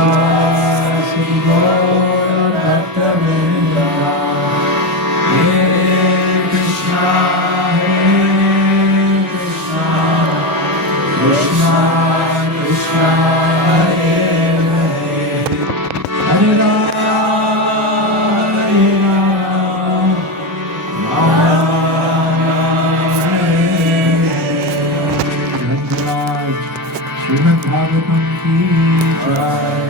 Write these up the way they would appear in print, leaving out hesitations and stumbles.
Sri Gaur Bhakta Vrinda, Hare Krishna, Krishna Krishna, Hare Hare, Hare Rama, Hare Rama, Srimad Bhagavatam ki jai.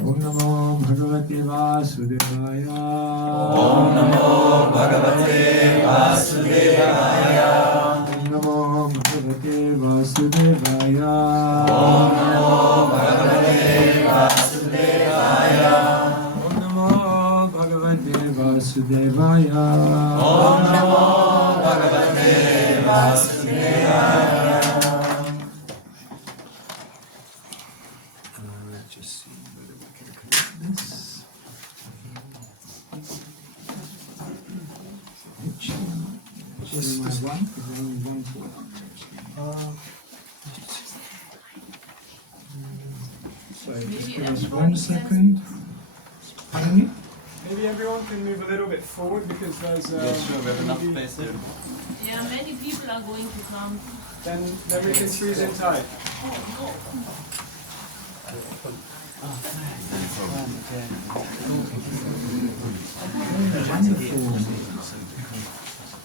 Om Namo Bhagavate Vasudevaya. Om Namo Bhagavate Vasudevaya. Om Namo Bhagavate Vasudevaya. Om Namo Bhagavate Vasudevaya. Om Namo Bhagavate Vasudevaya. Om Namo Bhagavate Vasudevaya. Let's just see whether we can connect this. Which am I one? Is there only one port? Sorry, just give us 1 second. Pardon me? Maybe everyone can move a little bit forward because there's Yes, sure, we have enough maybe- space here. Yeah, many people are going to come. Then we can squeeze in tight.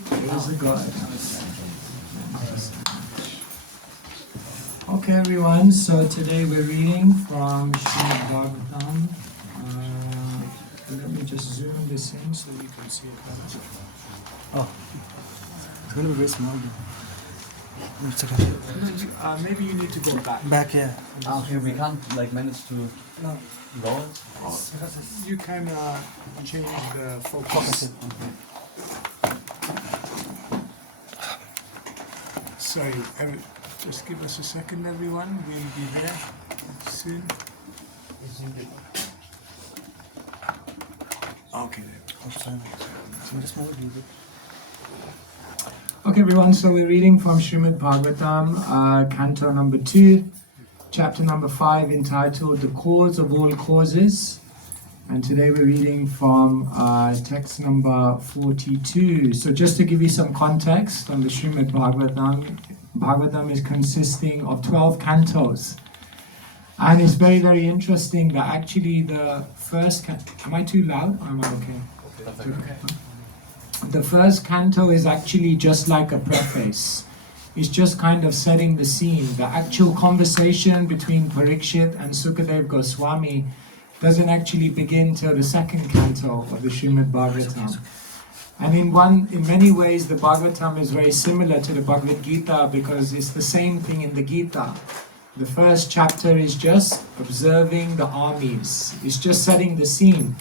Praise the God. Okay, everyone, so today we're reading from Srimad Bhagavatam. Let me just zoom this in so you can see it better. Oh, it's going to be very small. Maybe you need to go back. Back here. Okay, we can't manage to roll it. You can change the focus. Sorry, just give us a second, everyone. We'll be there soon. Okay. Okay, everyone, so we're reading from Srimad Bhagavatam, Canto number 2, chapter number 5, entitled The Cause of All Causes. And today we're reading from text number 42. So just to give you some context on the Srimad Bhagavatam, Bhagavatam is consisting of 12 cantos. And it's very, very interesting that actually the first am I too loud or am I okay? Okay. The first canto is actually just like a preface. It's just kind of setting the scene. The actual conversation between Parikshit and Sukadev Goswami doesn't actually begin till the second canto of the Srimad Bhagavatam. And in many ways the Bhagavatam is very similar to the Bhagavad Gita because it's the same thing in the Gita. The first chapter is just observing the armies. It's just setting the scene.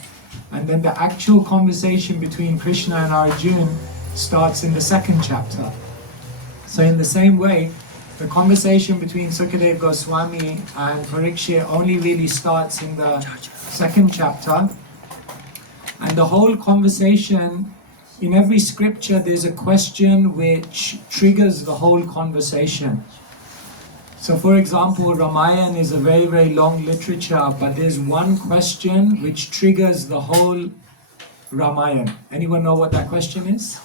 And then the actual conversation between Krishna and Arjuna starts in the second chapter. So in the same way, the conversation between Sukadev Goswami and Parikshit only really starts in the second chapter. And the whole conversation, in every scripture there's a question which triggers the whole conversation. So for example, Ramayana is a very, very long literature, but there's one question which triggers the whole Ramayana. Anyone know what that question is?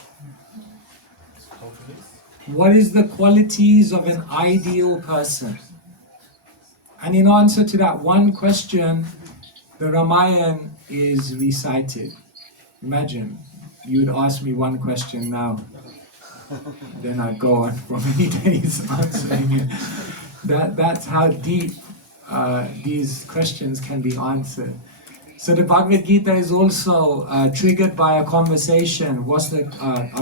What is the qualities of an ideal person? And in answer to that one question, the Ramayana is recited. Imagine, you would ask me one question now, then I'd go on for many days answering it. That's how deep these questions can be answered. So the Bhagavad Gita is also triggered by a conversation. What's a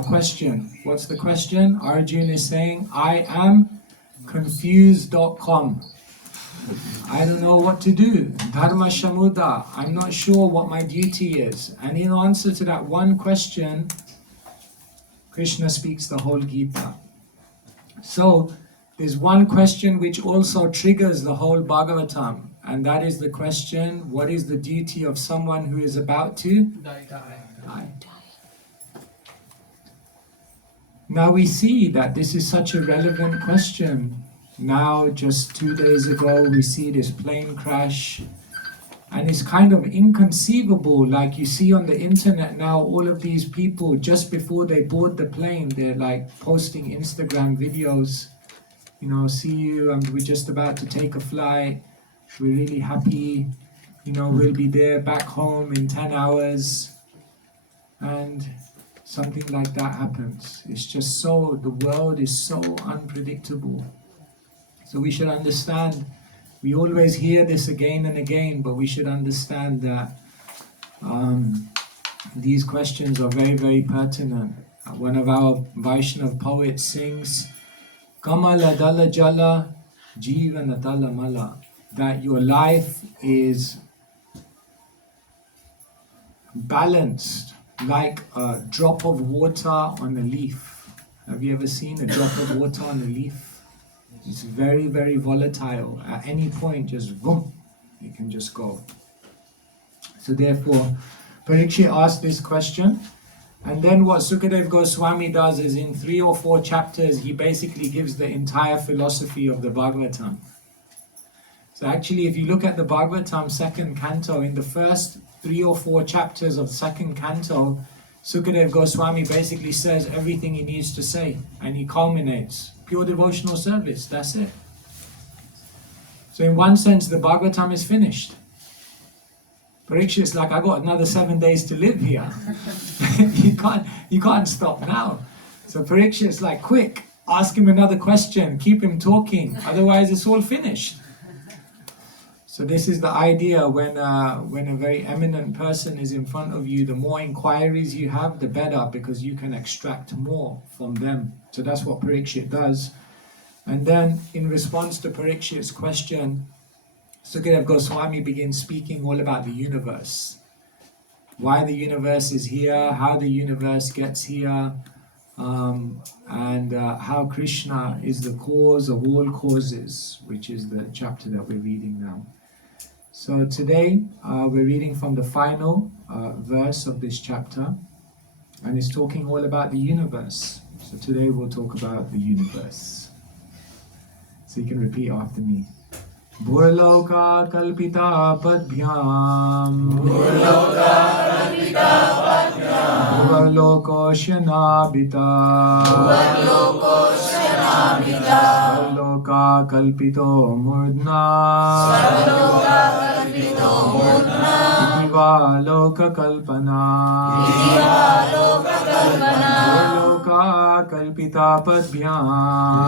question? What's the question? Arjuna is saying, I am confused.com. I don't know what to do. Dharma Shamuda. I'm not sure what my duty is. And in answer to that one question, Krishna speaks the whole Gita. So there's one question which also triggers the whole Bhagavatam, and that is the question, what is the duty of someone who is about to die? Now we see that this is such a relevant question now just 2 days ago we see this plane crash, and it's kind of inconceivable. Like you see on the internet now, all of these people just before they board the plane, they're like posting Instagram videos, you know, see you, and we're just about to take a flight, we're really happy, you know, we'll be there back home in 10 hours, and something like that happens. It's just so, the world is so unpredictable. So we should understand, we always hear this again and again, but we should understand that these questions are very, very pertinent. One of our Vaishnav poets sings, Kamala Dala Jala Jivana Dala Mala, that your life is balanced like a drop of water on a leaf. Have you ever seen a drop of water on a leaf? It's very, very volatile. At any point, just boom, it can just go. So therefore, Parikshit asked this question, and then what Sukadeva Goswami does is in 3 or 4 chapters, he basically gives the entire philosophy of the Bhagavatam. So actually, if you look at the Bhagavatam second canto, in the first 3 or 4 chapters of second canto, Sukadeva Goswami basically says everything he needs to say, and he culminates. Pure devotional service, that's it. So in one sense, the Bhagavatam is finished. Parikshit is like, I got another 7 days to live here. you can't stop now. So Parikshit is like, quick, ask him another question, keep him talking, otherwise it's all finished. So this is the idea when a very eminent person is in front of you, the more inquiries you have, the better, because you can extract more from them. So that's what Parikshit does. And then in response to Parikshit's question, Sukadeva Goswami begins speaking all about the universe. Why the universe is here, how the universe gets here, and how Krishna is the cause of all causes, which is the chapter that we're reading now. So today we're reading from the final verse of this chapter, and it's talking all about the universe. So today we'll talk about the universe. So you can repeat after me. Burloka kalpita padbhyam Burloka kalpita padbhyam Burloko shanabita Burloko shanabita Burloka kalpito murdna Burloka kalpito murdna Idiva loka kalpana Idiva loka kalpana Burloka kalpita padbhyam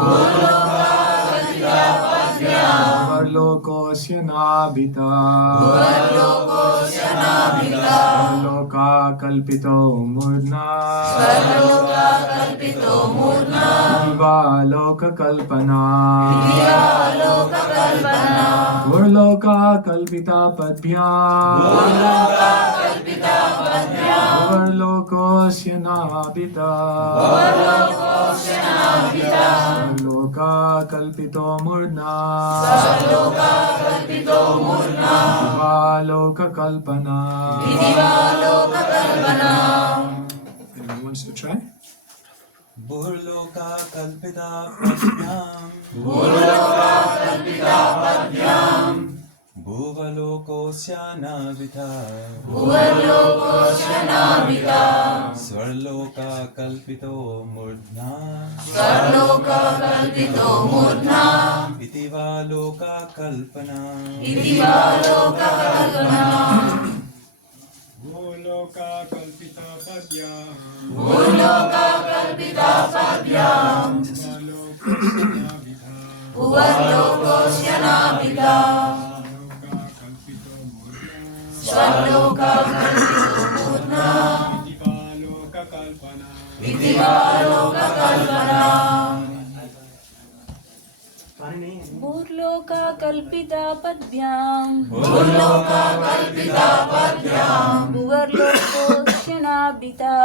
Burloka kalpita padbhyam Varlokosya nabita Varlokosya nabita Varloka kalpito murna Varloka kalpito murna Idiva loka kalpana Idiva loka kalpana Varloka kalpita padbhyam Varloka kalpita padbhyam Varlokosya nabita Varlokosya nabita Varloka kalpito murna Sarloka kalpito murna Idivaloka kalpana Idivaloka kalpana. Anyone wants to try? Burloka kalpita padbhyam Burloka kalpita padbhyam Bhuvalokosya navita Bhuvalokosya navita Swarloka kalpito murdna Sarloka kalpito murdna Itivaloka kalpana Idivaloka kalpana Bholoka kalpita padhyam Bhuloka kalpita padhyam Bhuvalokosya nabita Bhuvalokosya nabita kalpito murna Sarloka kalpito murdna Idivaloka kalpana Idivaloka kalpana Burloka kalpita padbhyam Burloka kalpita padhyam Bhuvarlokosya nabita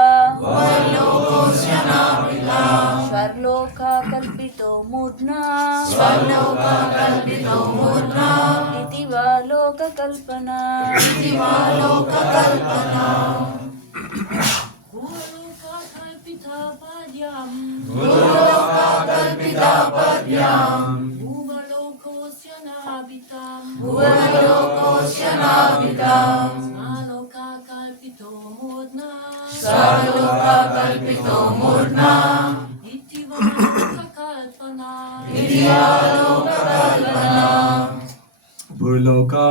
Bhuvalokosya nabita Swarloka kalpito murdna Swarloka kalpito murdna Itivaloka kalpana Idivaloka kalpana Burloka kalpita padhyam Burloka kalpita padhyam Svaloka kalpito murna. Svaloka kalpito murna. Ityavaloka kalpana. Ityavaloka kalpana. Burloka,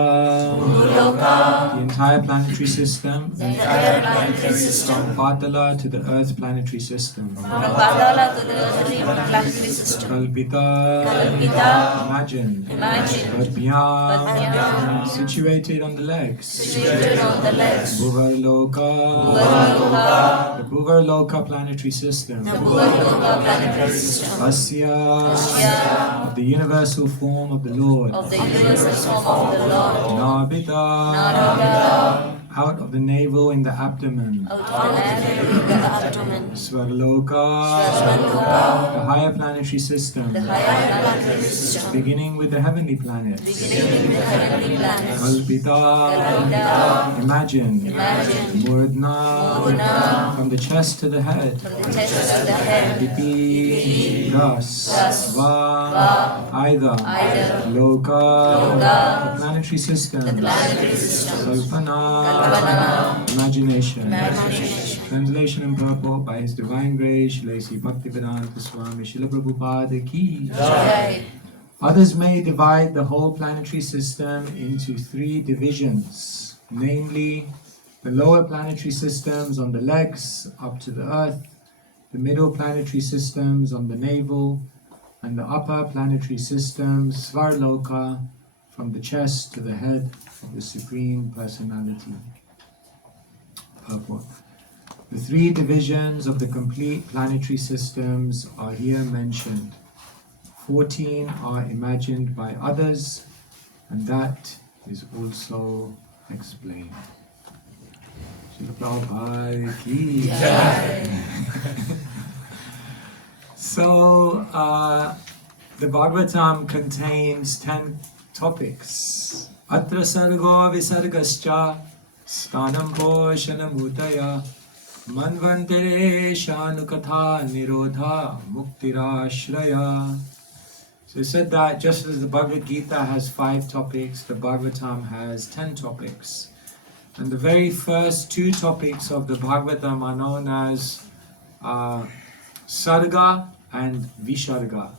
Burloka, the entire planetary system, the entire planetary system, from Patala to the Earth planetary system, From Padala to the earthly planetary system. Kalpita, Kalpita, imagined, imagine, Padmya, Padmya, situated on the legs, situated on the legs. Bhuvarloka, Bhuvarloka, the Bhuvarloka planetary system, the Bhuvarloka planetary system. Asya, Asya, of the universal form of the Lord, of the universal form of the Lord. Nabita, Narada, out of the navel in the abdomen, out of the navel in the abdomen. Svarloka, Svarloka, the higher planetary system, the higher planetary system. beginning with the heavenly planets, Beginning with the heavenly planets. Kalpita, Kalpita, imagine, imagine, Murdna, Murdna, from the chest to the head, from the chest to the head. Iti, thus, Thus, Va, either, either, Loka, Loka, the planetary system, the planetary system. Kalpana, Kalpana, imagination. imagination. Translation and purport by His Divine Grace, Sri Bhaktivedanta Swami Srila Prabhupada Ki. Jai. Others may divide the whole planetary system into three divisions, namely the lower planetary systems on the legs up to the earth, the middle planetary systems on the navel, and the upper planetary systems, Svarloka, from the chest to the head of the Supreme Personality. Purport. The three divisions of the complete planetary systems are here mentioned. 14 are imagined by others, and that is also explained. Srila Prabhupada ki jai. So, the Bhagavatam contains 10 topics. Atra sargo visargascha stanam poshanam utaya manvantere shanukatha nirodha muktirashraya. So it said that just as the Bhagavad Gita has 5 topics, the Bhagavatam has 10 topics. And the very first 2 topics of the Bhagavatam are known as Sarga and Visarga.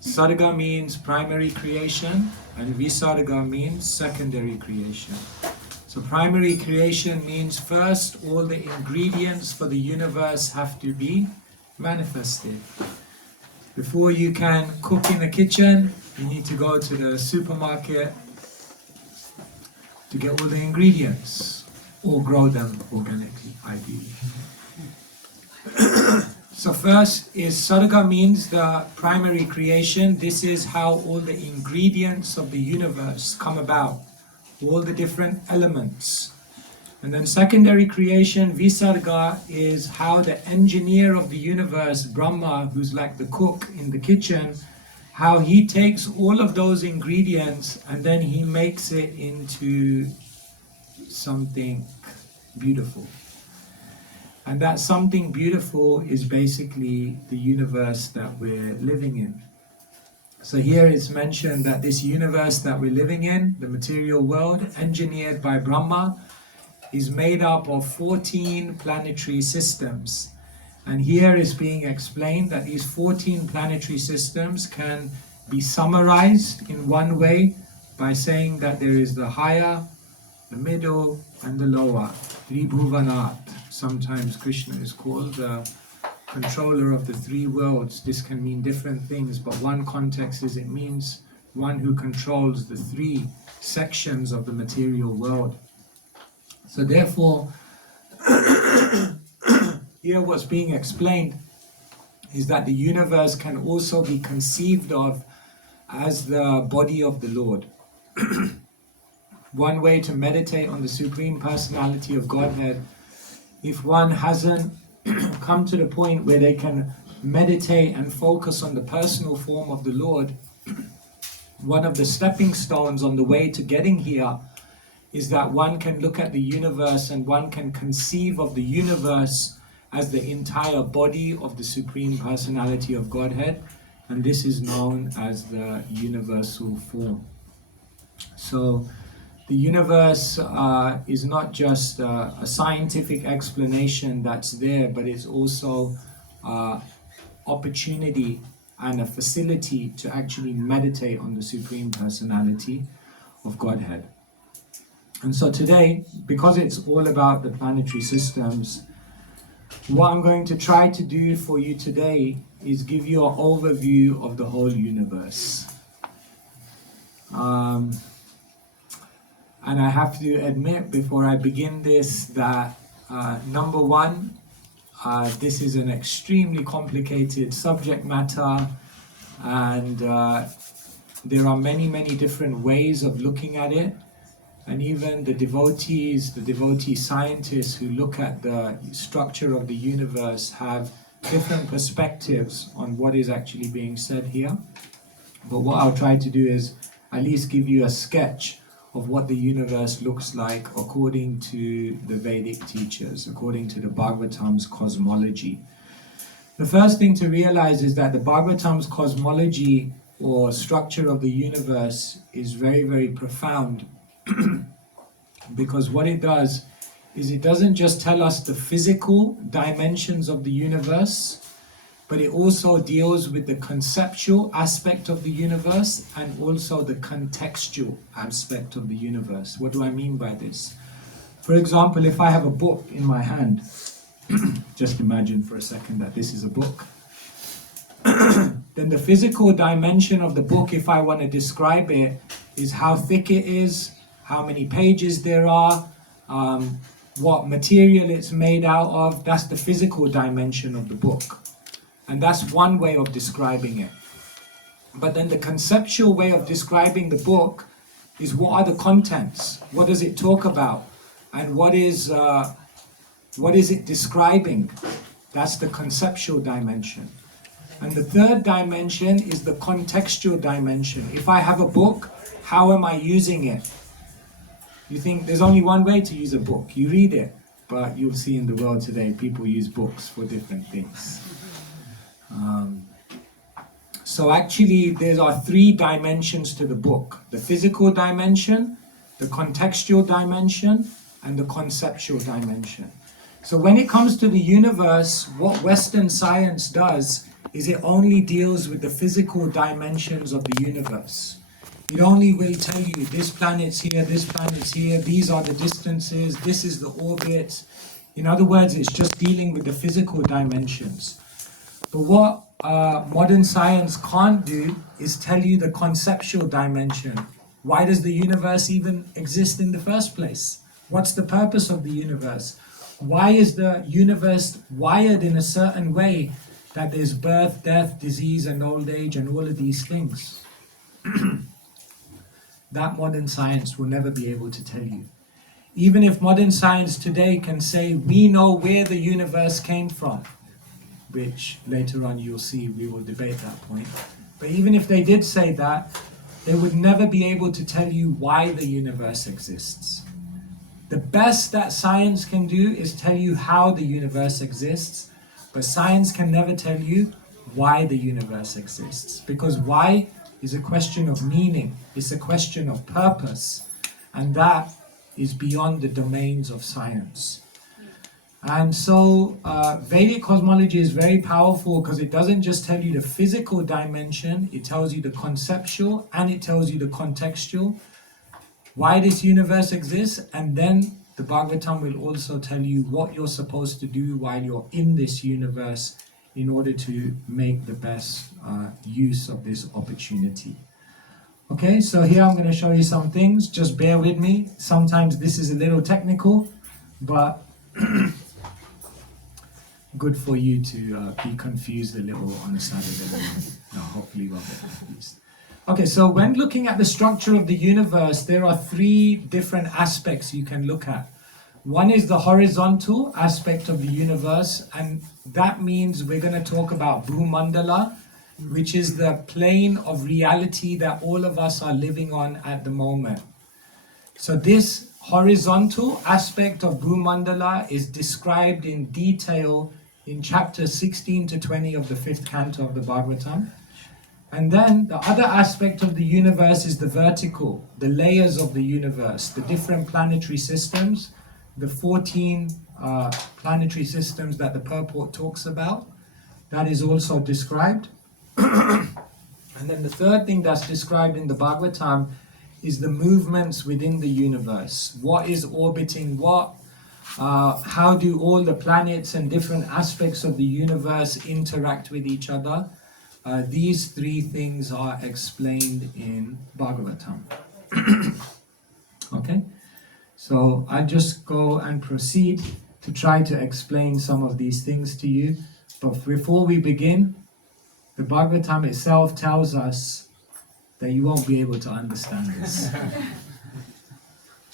Sarga means primary creation and Visarga means secondary creation. So primary creation means first all the ingredients for the universe have to be manifested. Before you can cook in the kitchen, you need to go to the supermarket to get all the ingredients or grow them organically, ideally. So first is Sarga means the primary creation. This is how all the ingredients of the universe come about, all the different elements. And then secondary creation, Visarga, is how the engineer of the universe, Brahma, who's like the cook in the kitchen, how he takes all of those ingredients and then he makes it into something beautiful. And that something beautiful is basically the universe that we're living in. So here it's mentioned that this universe that we're living in, the material world, engineered by Brahma, is made up of 14 planetary systems. And here is being explained that these 14 planetary systems can be summarized in one way by saying that there is the higher, the middle, and the lower. Tribhuvanat. Sometimes Krishna is called the controller of the 3 worlds. This can mean different things, but one context is it means one who controls the 3 sections of the material world. So therefore, here what's being explained is that the universe can also be conceived of as the body of the Lord. One way to meditate on the Supreme Personality of Godhead, if one hasn't come to the point where they can meditate and focus on the personal form of the Lord, one of the stepping stones on the way to getting here is that one can look at the universe and one can conceive of the universe as the entire body of the Supreme Personality of Godhead, and this is known as the universal form. So the universe is not just a scientific explanation that's there, but it's also opportunity and a facility to actually meditate on the Supreme Personality of Godhead. And so today, because it's all about the planetary systems, what I'm going to try to do for you today is give you an overview of the whole universe. And I have to admit before I begin this that number one, this is an extremely complicated subject matter, and there are many different ways of looking at it. And even the devotee scientists who look at the structure of the universe have different perspectives on what is actually being said here. But what I'll try to do is at least give you a sketch of what the universe looks like according to the Vedic teachers, according to the Bhagavatam's cosmology. The first thing to realize is that the Bhagavatam's cosmology or structure of the universe is very profound. Because what it does is it doesn't just tell us the physical dimensions of the universe, but it also deals with the conceptual aspect of the universe and also the contextual aspect of the universe. What do I mean by this? For example, if I have a book in my hand, just imagine for a second that this is a book. Then the physical dimension of the book, if I want to describe it, is how thick it is, how many pages there are, what material it's made out of. That's the physical dimension of the book. And that's one way of describing it. But then the conceptual way of describing the book is what are the contents? What does it talk about? And what is it describing? That's the conceptual dimension. And the third dimension is the contextual dimension. If I have a book, how am I using it? You think there's only one way to use a book. You read it. But you'll see in the world today, people use books for different things. So actually, there are three dimensions to the book. The physical dimension, the contextual dimension, and the conceptual dimension. So when it comes to the universe, what Western science does is it only deals with the physical dimensions of the universe. It only will tell you this planet's here, these are the distances, this is the orbit. In other words, it's just dealing with the physical dimensions. But what modern science can't do is tell you the conceptual dimension. Why does the universe even exist in the first place? What's the purpose of the universe? Why is the universe wired in a certain way that there's birth, death, disease, and old age, and all of these things? That modern science will never be able to tell you. Even if modern science today can say, we know where the universe came from, which later on you'll see we will debate that point. But even if they did say that, they would never be able to tell you why the universe exists. The best that science can do is tell you how the universe exists, but science can never tell you why the universe exists. Because why is a question of meaning, it's a question of purpose, and that is beyond the domains of science. And so Vedic cosmology is very powerful because it doesn't just tell you the physical dimension, it tells you the conceptual and it tells you the contextual, why this universe exists, and then the Bhagavatam will also tell you what you're supposed to do while you're in this universe in order to make the best use of this opportunity. Okay, so here I'm going to show you some things. Just bear with me. Sometimes this is a little technical, but good for you to be confused a little on a Saturday morning. No, hopefully you won't get confused. Okay, so when looking at the structure of the universe, there are three different aspects you can look at. One is the horizontal aspect of the universe, and that means we're going to talk about Bhumandala, which is the plane of reality that all of us are living on at the moment. So this horizontal aspect of Bhumandala is described in detail in chapters 16 to 20 of the 5th canto of the Bhagavatam. And then the other aspect of the universe is the vertical, the layers of the universe, the different planetary systems, the 14 planetary systems that the purport talks about. That is also described. And then the third thing that's described in the Bhagavatam is the movements within the universe. What is orbiting what? How do all the planets and different aspects of the universe interact with each other? These three things are explained in Bhagavatam. Okay? So I'll just go and proceed to try to explain some of these things to you. But before we begin, the Bhagavatam itself tells us that you won't be able to understand this.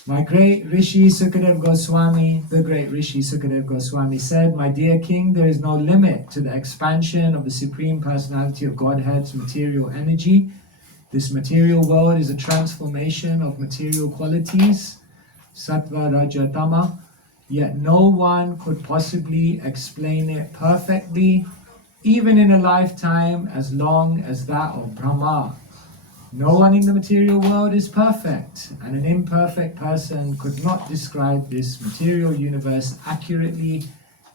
My great Rishi Sukadev Goswami, the great Rishi Sukadev Goswami said, "My dear king, there is no limit to the expansion of the Supreme Personality of Godhead's material energy. This material world is a transformation of material qualities, Sattva, Raja, Tama, yet no one could possibly explain it perfectly, even in a lifetime as long as that of Brahma. No one in the material world is perfect, and an imperfect person could not describe this material universe accurately,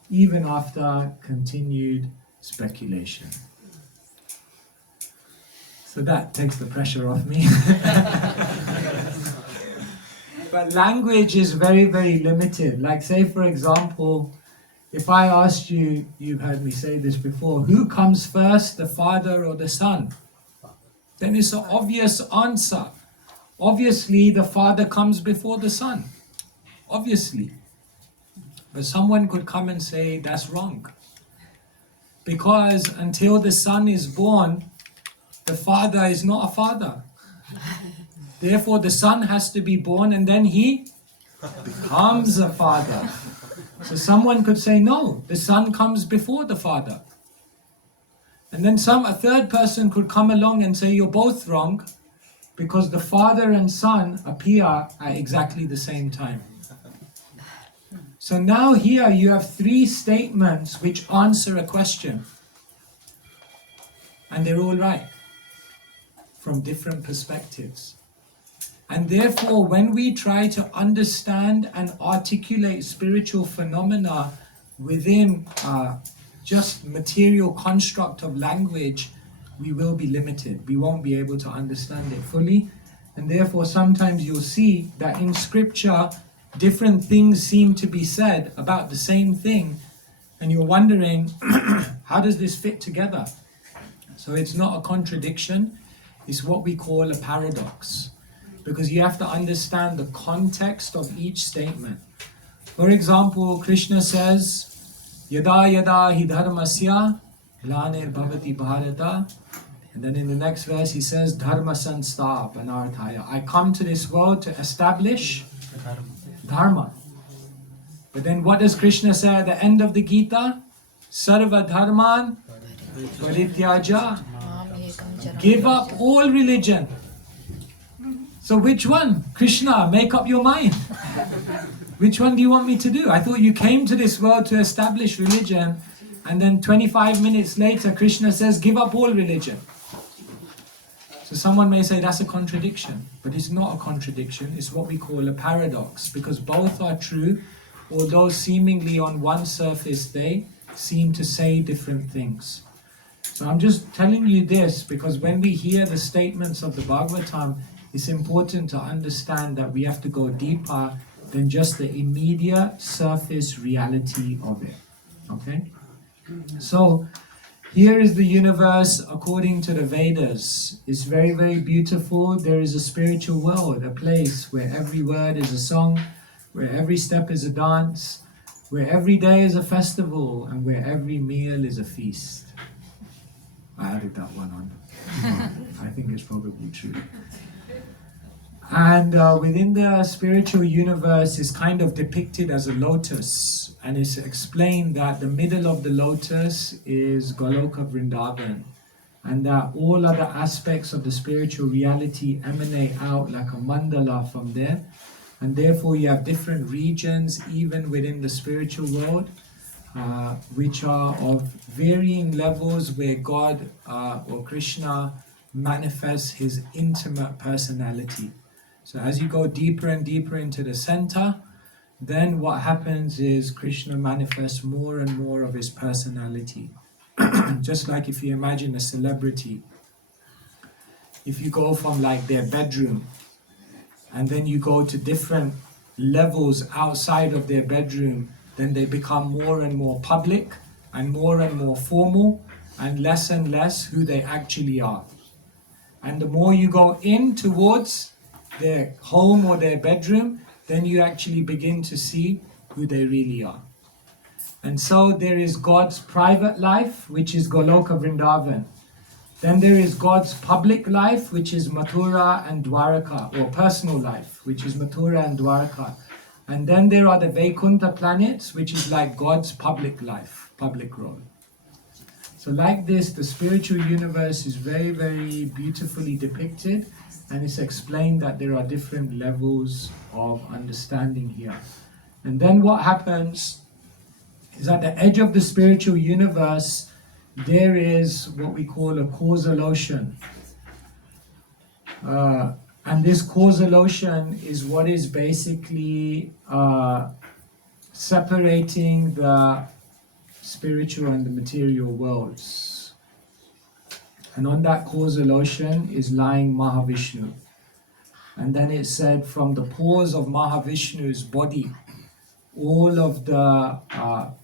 even after continued speculation." So that takes the pressure off me. But language is very, very limited. Like, say for example, if I asked you, you've heard me say this before, who comes first, the father or the son? Then it's an obvious answer. Obviously, the father comes before the son. Obviously. But someone could come and say that's wrong. Because until the son is born, the father is not a father. Therefore, the son has to be born and then he becomes a father. So someone could say, no, the son comes before the father. And then a third person could come along and say, you're both wrong, because the father and son appear at exactly the same time. So now here you have three statements which answer a question. And they're all right, from different perspectives. And therefore, when we try to understand and articulate spiritual phenomena within just material construct of language, we will be limited. We won't be able to understand it fully. And therefore, sometimes you'll see that in scripture, different things seem to be said about the same thing. And you're wondering, how does this fit together? So it's not a contradiction. It's what we call a paradox. Because you have to understand the context of each statement. For example, Krishna says, Yada yada hi dharmasya glanir bhavati bharata. And then in the next verse he says, Dharma sanstha panarthaya. I come to this world to establish dharma. But then what does Krishna say at the end of the Gita? Sarva dharman parityaja. Give up all religion. So which one? Krishna, make up your mind. Which one do you want me to do? I thought you came to this world to establish religion, and then 25 minutes later Krishna says, give up all religion. So someone may say that's a contradiction, but it's not a contradiction. It's what we call a paradox, because both are true, although seemingly on one surface they seem to say different things. So I'm just telling you this because when we hear the statements of the Bhagavatam, it's important to understand that we have to go deeper than just the immediate surface reality of it. Okay? So, here is the universe according to the Vedas. It's very, very beautiful. There is a spiritual world, a place where every word is a song, where every step is a dance, where every day is a festival, and where every meal is a feast. I added that one on. I think it's probably true. And within the spiritual universe is kind of depicted as a lotus, and it's explained that the middle of the lotus is Goloka Vrindavan, and that all other aspects of the spiritual reality emanate out like a mandala from there, and therefore you have different regions even within the spiritual world, which are of varying levels where God or Krishna manifests his intimate personality. So as you go deeper and deeper into the center, then what happens is Krishna manifests more and more of his personality. Just like if you imagine a celebrity, if you go from like their bedroom and then you go to different levels outside of their bedroom, then they become more and more public and more formal and less who they actually are. And the more you go in towards their home or their bedroom, then you actually begin to see who they really are. And so there is God's private life, which is Goloka Vrindavan. Then there is God's public life, which is Mathura and Dwaraka, or personal life, which is Mathura and Dwaraka. And then there are the Vaikuntha planets, which is like God's public life, public role. So like this, the spiritual universe is very, very beautifully depicted, and it's explained that there are different levels of understanding here. And then what happens is at the edge of the spiritual universe, there is what we call a causal ocean. And this causal ocean is what is basically separating the spiritual and the material worlds. And on that causal ocean is lying Mahavishnu. And then it said from the pores of Mahavishnu's body, all of the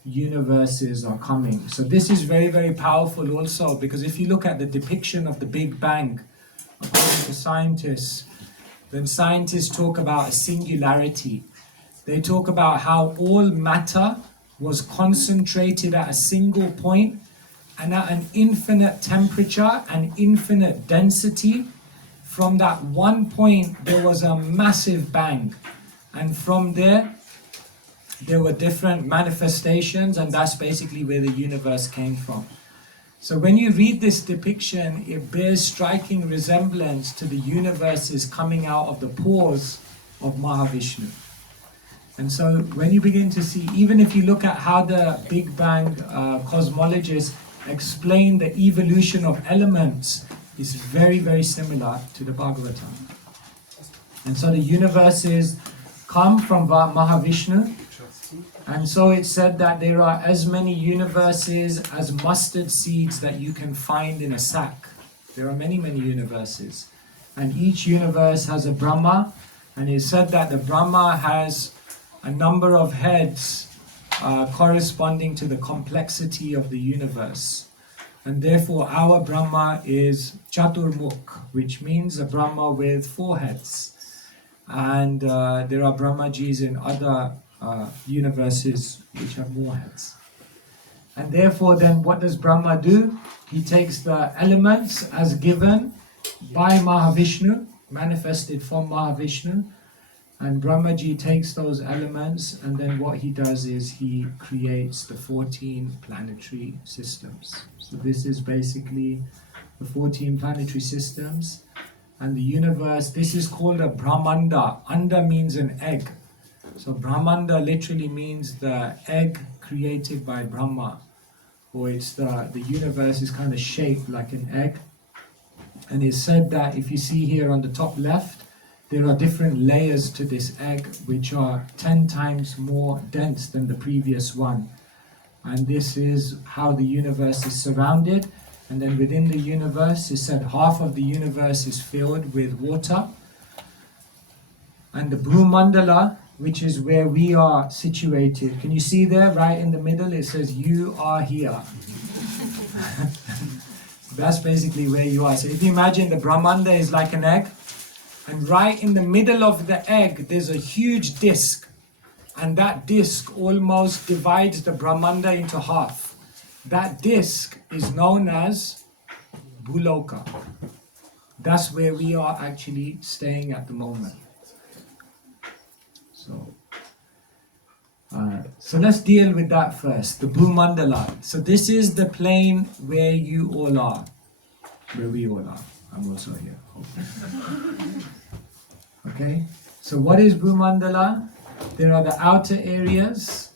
universes are coming. So this is very, very powerful also, because if you look at the depiction of the Big Bang, according to scientists, then scientists talk about a singularity. They talk about how all matter was concentrated at a single point, and at an infinite temperature and infinite density. From that one point, there was a massive bang. And from there were different manifestations, and that's basically where the universe came from. So when you read this depiction, it bears striking resemblance to the universes coming out of the pores of Mahavishnu. And so when you begin to see, even if you look at how the Big Bang cosmologists explain the evolution of elements, it's very, very similar to the Bhagavatam. And so the universes come from Mahavishnu. And so it's said that there are as many universes as mustard seeds that you can find in a sack. There are many, many universes. And each universe has a Brahma. And it's said that the Brahma has a number of heads corresponding to the complexity of the universe. And therefore our Brahma is Chaturmukh, which means a Brahma with 4 heads. And there are Brahmajis in other universes which have more heads. And therefore then what does Brahma do? He takes the elements as given by Mahavishnu, manifested from Mahavishnu, and Brahmaji takes those elements, and then what he does is he creates the 14 planetary systems. So this is basically the 14 planetary systems. And the universe, this is called a Brahmanda. Anda means an egg. So Brahmanda literally means the egg created by Brahma. Or it's the universe is kind of shaped like an egg. And it's said that if you see here on the top left, there are different layers to this egg which are 10 times more dense than the previous one. And this is how the universe is surrounded. And then within the universe, it's said half of the universe is filled with water. And the Bhumandala, which is where we are situated. Can you see there, right in the middle, it says, you are here. That's basically where you are. So if you imagine the Brahmanda is like an egg, and right in the middle of the egg, there's a huge disc. And that disc almost divides the Brahmanda into half. That disc is known as Bhuloka. That's where we are actually staying at the moment. So let's deal with that first, the Bhumandala. So this is the plane where you all are, where we all are. I'm also here. Okay, so what is Bhumandala? There are the outer areas.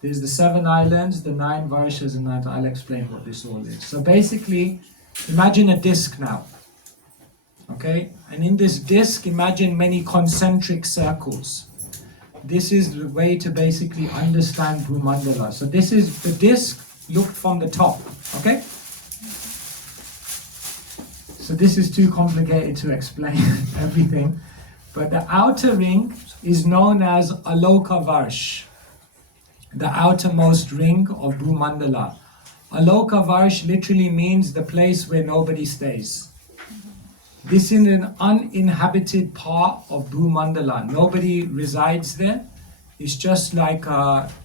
There's the 7 islands, the 9 varshas, and I'll explain what this all is. So basically, imagine a disc now. Okay, and in this disc, imagine many concentric circles. This is the way to basically understand Bhumandala. So this is the disc looked from the top. Okay? So this is too complicated to explain everything. But the outer ring is known as Aloka Varsh, the outermost ring of Bhumandala. Aloka Varsh literally means the place where nobody stays. This is an uninhabited part of Bhumandala. Nobody resides there. It's just like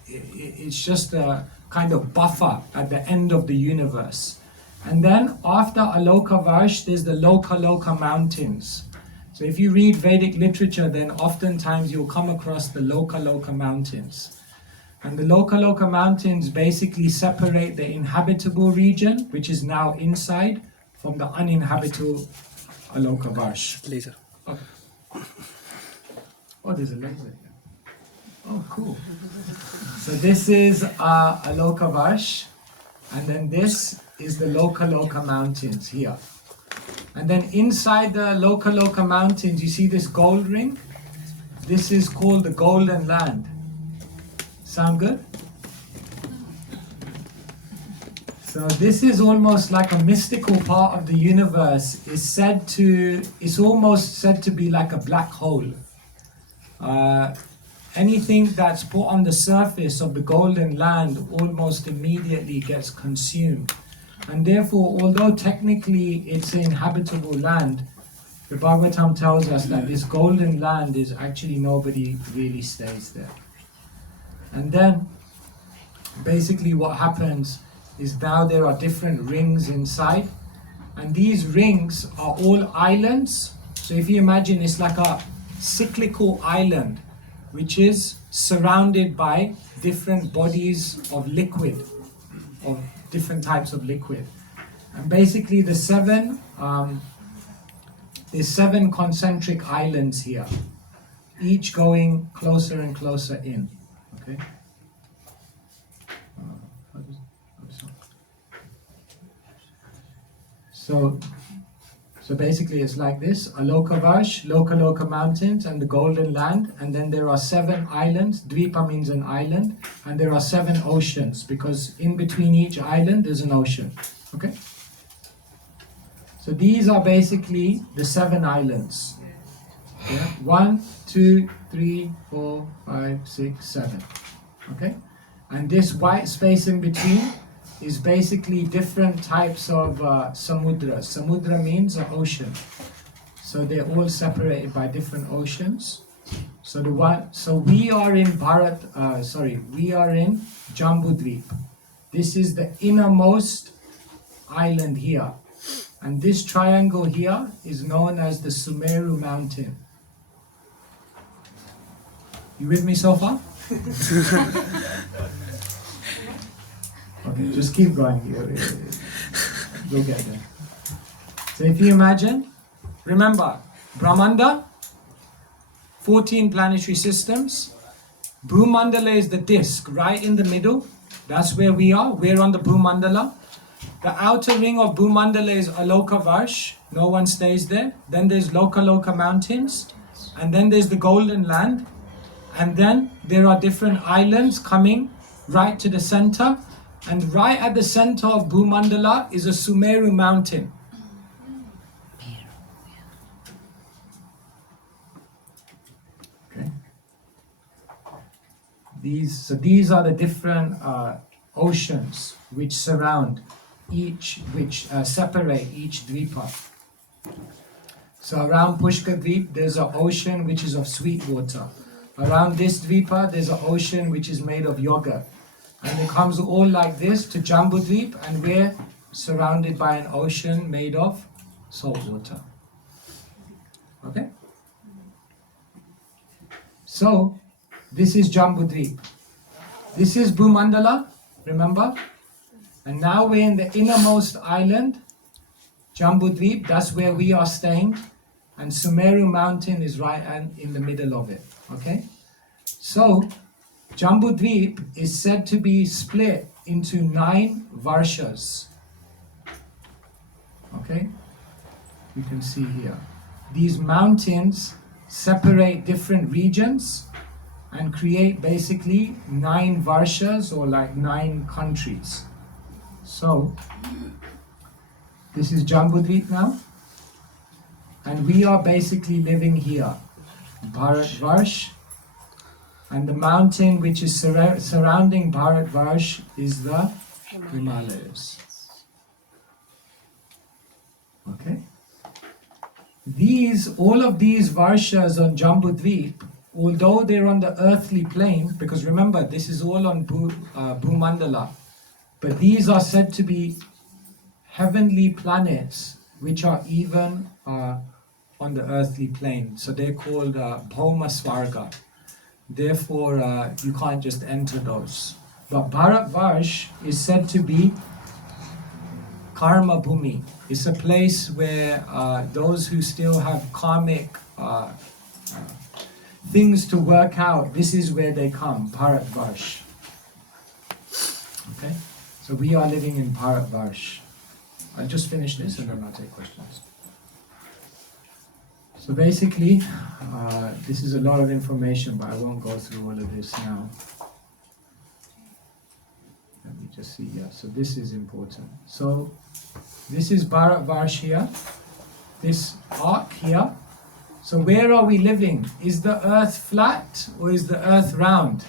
it's just a kind of buffer at the end of the universe. And then after Aloka Varsh, there's the Loka mountains. So if you read Vedic literature, then oftentimes you'll come across the Loka mountains. And the Loka mountains basically separate the inhabitable region, which is now inside, from the uninhabitable Aloka Varsh. Laser. Okay. Oh, there's a laser here. Oh, cool. So this is Aloka Varsh, and then this is the Loka mountains here. And then inside the Loka mountains, you see this gold ring? This is called the Golden Land. Sound good? So this is almost like a mystical part of the universe. It's almost said to be like a black hole. Anything that's put on the surface of the Golden Land almost immediately gets consumed. And therefore, although technically it's an inhabitable land, the Bhagavatam tells us that this Golden Land is actually nobody really stays there. And then, basically what happens is now there are different rings inside, and these rings are all islands. So if you imagine, it's like a cyclical island which is surrounded by different bodies of liquid, of different types of liquid. And basically there's seven concentric islands here, each going closer and closer in. Okay. So basically it's like this: Aloka Varsh, Loka mountains, and the Golden Land, and then there are 7 islands. Dvipa means an island, and there are 7 oceans, because in between each island there's an ocean. Okay? So these are basically the 7 islands. Yeah? 1, 2, 3, 4, 5, 6, 7. Okay? And this white space in between is basically different types of samudras. Samudra means an ocean. So they're all separated by different oceans. So we are in we are in Jambudvip. This is the innermost island here. And this triangle here is known as the Sumeru mountain. You with me so far? Okay, just keep going. You'll get there. So if you imagine, remember, Brahmanda, 14 planetary systems. Bhumandala is the disk right in the middle. That's where we are. We're on the Bhumandala. The outer ring of Bhumandala is Aloka Varsh. No one stays there. Then there's Loka mountains. And then there's the Golden Land. And then there are different islands coming right to the center. And right at the center of Bhumandala is a Sumeru mountain. Okay. These are the different oceans which surround which separate each Dvipa. So around Pushkar Dvip, there's an ocean which is of sweet water. Around this Dvipa, there's an ocean which is made of yogurt. And it comes all like this to Jambudvip, and we're surrounded by an ocean made of salt water. Okay? So, this is Jambudvip. This is Bhumandala, remember? And now we're in the innermost island, Jambudvip, that's where we are staying. And Sumeru mountain is right in the middle of it. Okay? So, Jambudvip is said to be split into 9 varshas. Okay? You can see here. these mountains separate different regions and create basically 9 varshas, or like 9 countries. So this is Jambudvip now, and we are basically living here, Bharatvarsh, and the mountain which is surrounding Bharatvarsh is the Himalayas. Okay? All of these varshas on Jambudvip, although they're on the earthly plane, because remember, this is all on Bhumandala, but these are said to be heavenly planets which are even on the earthly plane. So they're called Bhauma Svarga. Therefore, you can't just enter those. But Bharatvarsh is said to be Karma Bhumi. It's a place where those who still have karmic things to work out, this is where they come, Bharatvarsh. Okay? So we are living in Bharatvarsh. I'll just finish this and then I'll take questions. So basically, this is a lot of information, but I won't go through all of this now. Let me just see here. So this is important. So this is Bharatvarsh here, this arc here. So where are we living? Is the earth flat or is the earth round?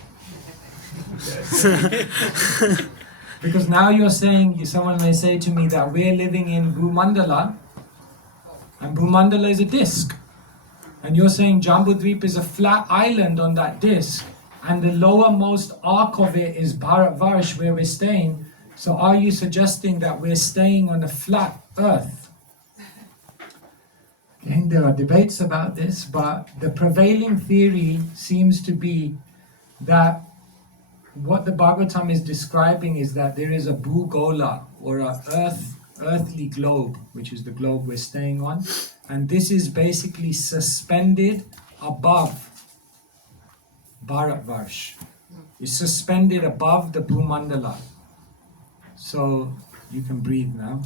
Because now you're saying, someone may say to me that we're living in Bhumandala, and Bhumandala is a disc. And you're saying Jambudvip is a flat island on that disc, and the lowermost arc of it is Bharatvarsh, where we're staying. So are you suggesting that we're staying on a flat earth? Again, there are debates about this, but the prevailing theory seems to be that what the Bhagavatam is describing is that there is a Bhugola, or a earthly globe, which is the globe we're staying on, and this is basically suspended above Bharatvarsh. It's suspended above the Bhumandala. So you can breathe now.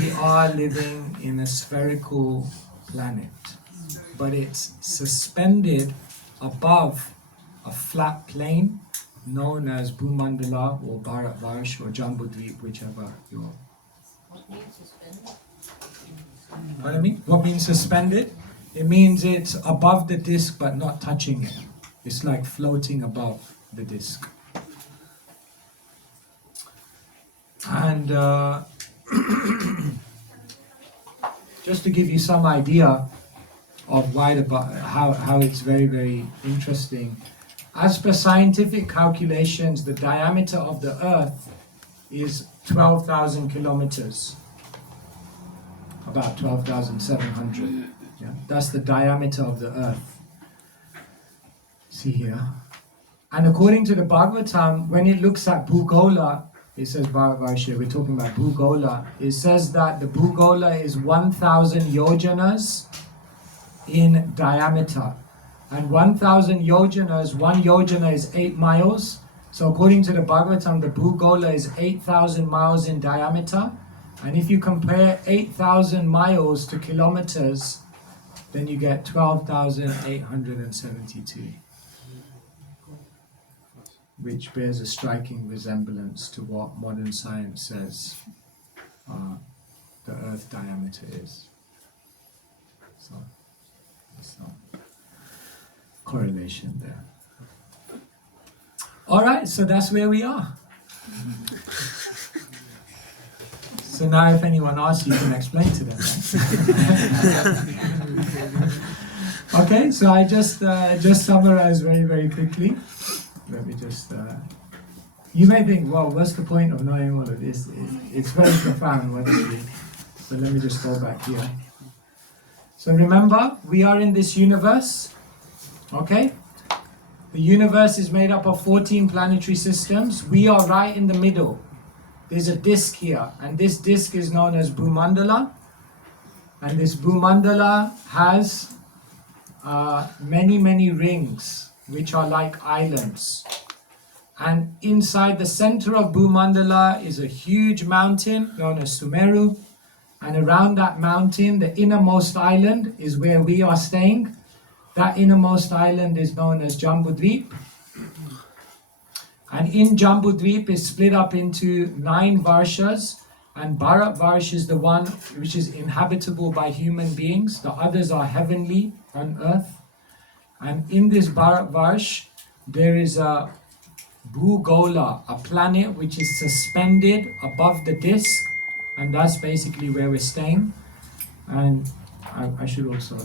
We are living in a spherical planet, but it's suspended above a flat plane known as Bhumandala or Bharatvarsh or Jambudvip, whichever you're. What means suspended? Pardon me? What means suspended? It means it's above the disc but not touching it. It's like floating above the disc. And just to give you some idea of why how it's very, very interesting. As per scientific calculations, the diameter of the Earth is 12,000 kilometers, about 12,700. Yeah, that's the diameter of the Earth. See here. And according to the Bhagavatam, when it looks at Bhugola, it says Bharatvarsh, we're talking about Bhugola. It says that the Bhugola is 1,000 yojanas in diameter. And 1,000 yojanas, 1 yojana is 8 miles. So according to the Bhagavatam, the Bhugola is 8,000 miles in diameter. And if you compare 8,000 miles to kilometers, then you get 12,872. Which bears a striking resemblance to what modern science says the Earth diameter is. So, there's some correlation there. Alright, so that's where we are. So now if anyone asks, you can explain to them. Okay, so I just summarize very, very quickly. Let me just, you may think, well, what's the point of knowing all of this? It's very profound, honestly. So let me just go back here. So remember, we are in this universe, okay? The universe is made up of 14 planetary systems. We are right in the middle. There's a disk here, and this disk is known as Bhumandala. And this Bhumandala has many, many rings, which are like islands. And inside the center of Bhumandala is a huge mountain known as Sumeru. And around that mountain, the innermost island is where we are staying. That innermost island is known as Jambudvip. And in Jambudvip is split up into 9 varshas. And Bharatvarsh is the one which is inhabitable by human beings. The others are heavenly on earth. And in this Bharatvarsh, there is a Bhugola, a planet which is suspended above the disk. And that's basically where we're staying. And I should also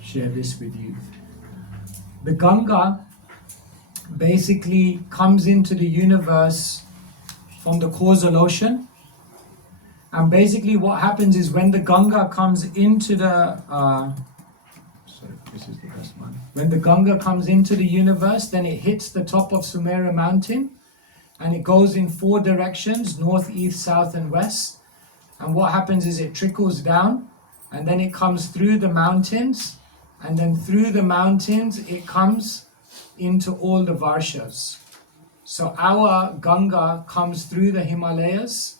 share this with you. The Ganga basically comes into the universe from the causal ocean. And basically what happens is when the Ganga comes into the this is the best one. When the Ganga comes into the universe, then it hits the top of Sumera mountain and it goes in 4 directions, north, east, south and west. And what happens is it trickles down and then it comes through the mountains, and then through the mountains it comes into all the Varshas. So our Ganga comes through the Himalayas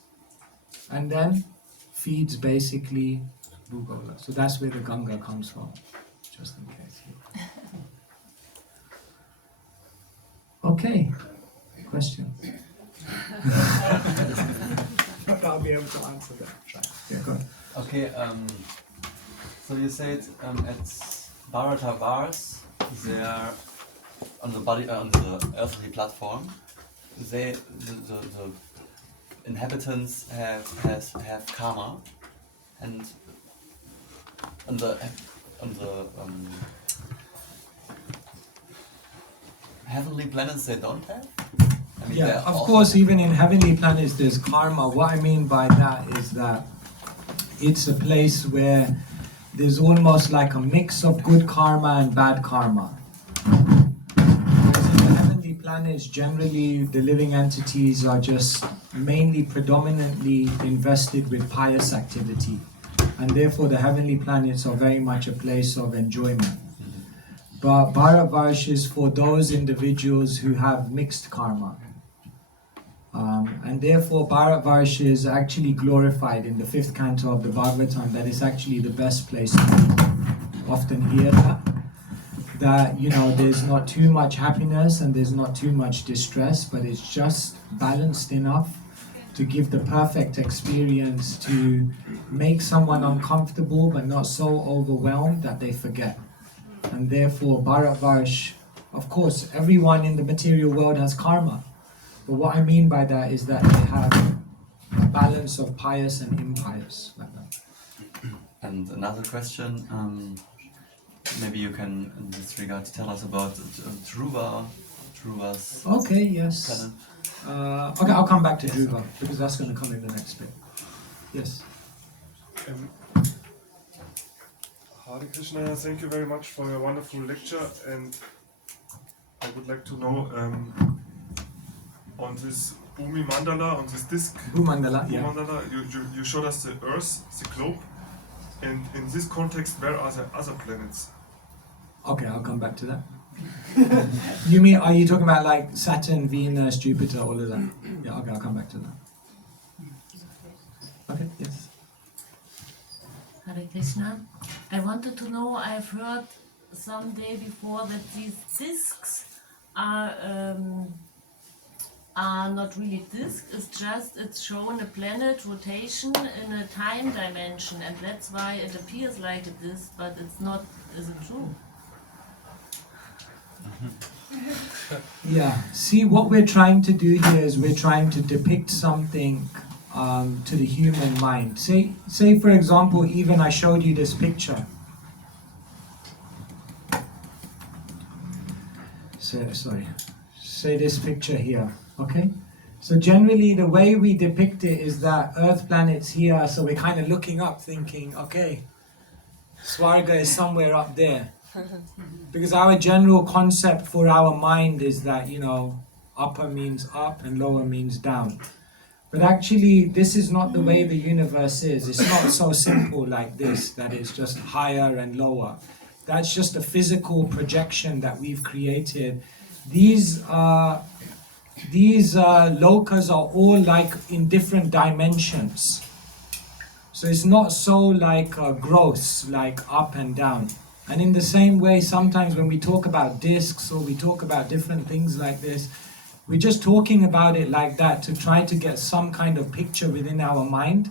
and then feeds basically Bhugola. So that's where the Ganga comes from, just in case. Okay, questions? I'll be able to answer that. Yeah, go ahead. Okay, so you said at Bharatavars, they are on the body, on the earthly platform. The inhabitants have karma, and on the heavenly planets they don't have. I mean, Yeah, of course, even in heavenly planets there's karma. What I mean by that is that it's a place where there's almost like a mix of good karma and bad karma. Whereas in the heavenly planets, generally the living entities are just mainly predominantly invested with pious activity. And therefore the heavenly planets are very much a place of enjoyment. But Bharatvarsh is for those individuals who have mixed karma. And therefore Bharatvarsh is actually glorified in the 5th canto of the Bhagavatam, that is actually the best place to be. Often hear that you know, there's not too much happiness and there's not too much distress, but it's just balanced enough to give the perfect experience to make someone uncomfortable but not so overwhelmed that they forget. And therefore Bharatvarsh, of course, everyone in the material world has karma. But what I mean by that is that they have a balance of pious and impious, like that. And another question, maybe you can, in this regard, tell us about Dhruva's Okay, yes. planet. Okay, I'll come back to Dhruva because that's going to come in the next bit. Yes. Hare Krishna, thank you very much for your wonderful lecture, and I would like to know on this Bhumi Mandala, on this disc, Bhumandala, yeah. Mandala, you showed us the Earth, the globe, and in this context, where are the other planets? Okay, I'll come back to that. You mean, are you talking about like Saturn, Venus, Jupiter, all of that? Yeah, okay, I'll come back to that. Okay, yes. Hare Krishna. I wanted to know, I've heard some day before that these discs are not really discs, it's shown a planet rotation in a time dimension, and that's why it appears like a disc, but it's not. Is it true? Yeah, see, what we're trying to do here is we're trying to depict something to the human mind. Say for example, even I showed you this picture. Say this picture here, okay? So generally the way we depict it is that Earth planet's here, so we're kind of looking up thinking, okay, Swarga is somewhere up there. Because our general concept for our mind is that, you know, upper means up and lower means down. But actually, this is not the way the universe is. It's not so simple like this, that it's just higher and lower. That's just a physical projection that we've created. These lokas are all like in different dimensions. So it's not so like gross, like up and down. And in the same way, sometimes when we talk about discs or we talk about different things like this, we're just talking about it like that to try to get some kind of picture within our mind.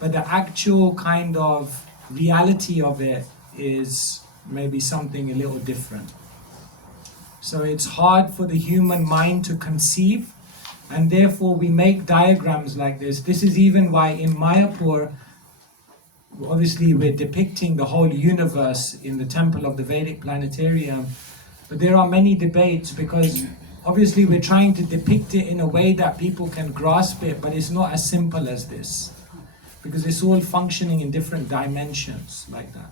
But the actual kind of reality of it is maybe something a little different. So it's hard for the human mind to conceive, and therefore we make diagrams like this. This is even why in Mayapur, obviously we're depicting the whole universe in the temple of the Vedic planetarium, but there are many debates because obviously we're trying to depict it in a way that people can grasp it, but it's not as simple as this, because it's all functioning in different dimensions like that.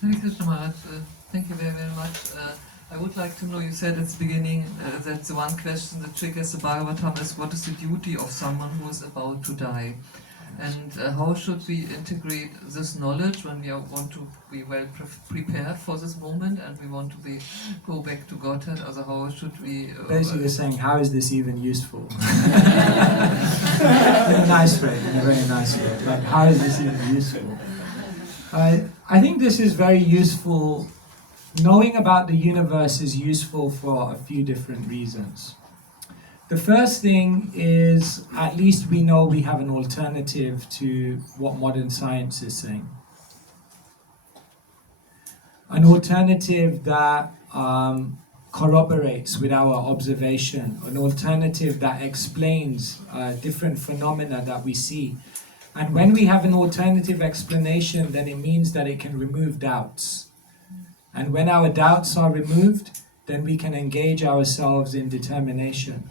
Hare Krishna Maharaj, thank you very, very much. I would like to know, you said at the beginning that the one question that triggers the Bhagavatam is what is the duty of someone who is about to die? And how should we integrate this knowledge when we want to be well prepared for this moment and we want to go back to Godhead? Also, how should we... Basically saying, how is this even useful? In a nice way, in a very nice way. Like, how is this even useful? I think this is very useful. Knowing about the universe is useful for a few different reasons. The first thing is, at least we know we have an alternative to what modern science is saying. An alternative that corroborates with our observation, an alternative that explains different phenomena that we see. And when we have an alternative explanation, then it means that it can remove doubts. And when our doubts are removed, then we can engage ourselves in determination.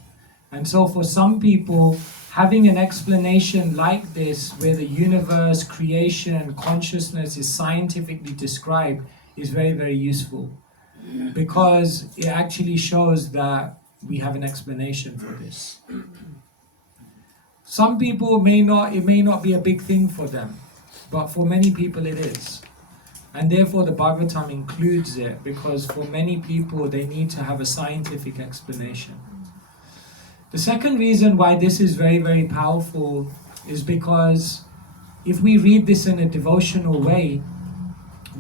And so for some people, having an explanation like this, where the universe, creation, consciousness is scientifically described, is very, very useful. Because it actually shows that we have an explanation for this. Some people it may not be a big thing for them, but for many people it is. And therefore the Bhagavatam includes it, because for many people they need to have a scientific explanation. The second reason why this is very, very powerful is because if we read this in a devotional way,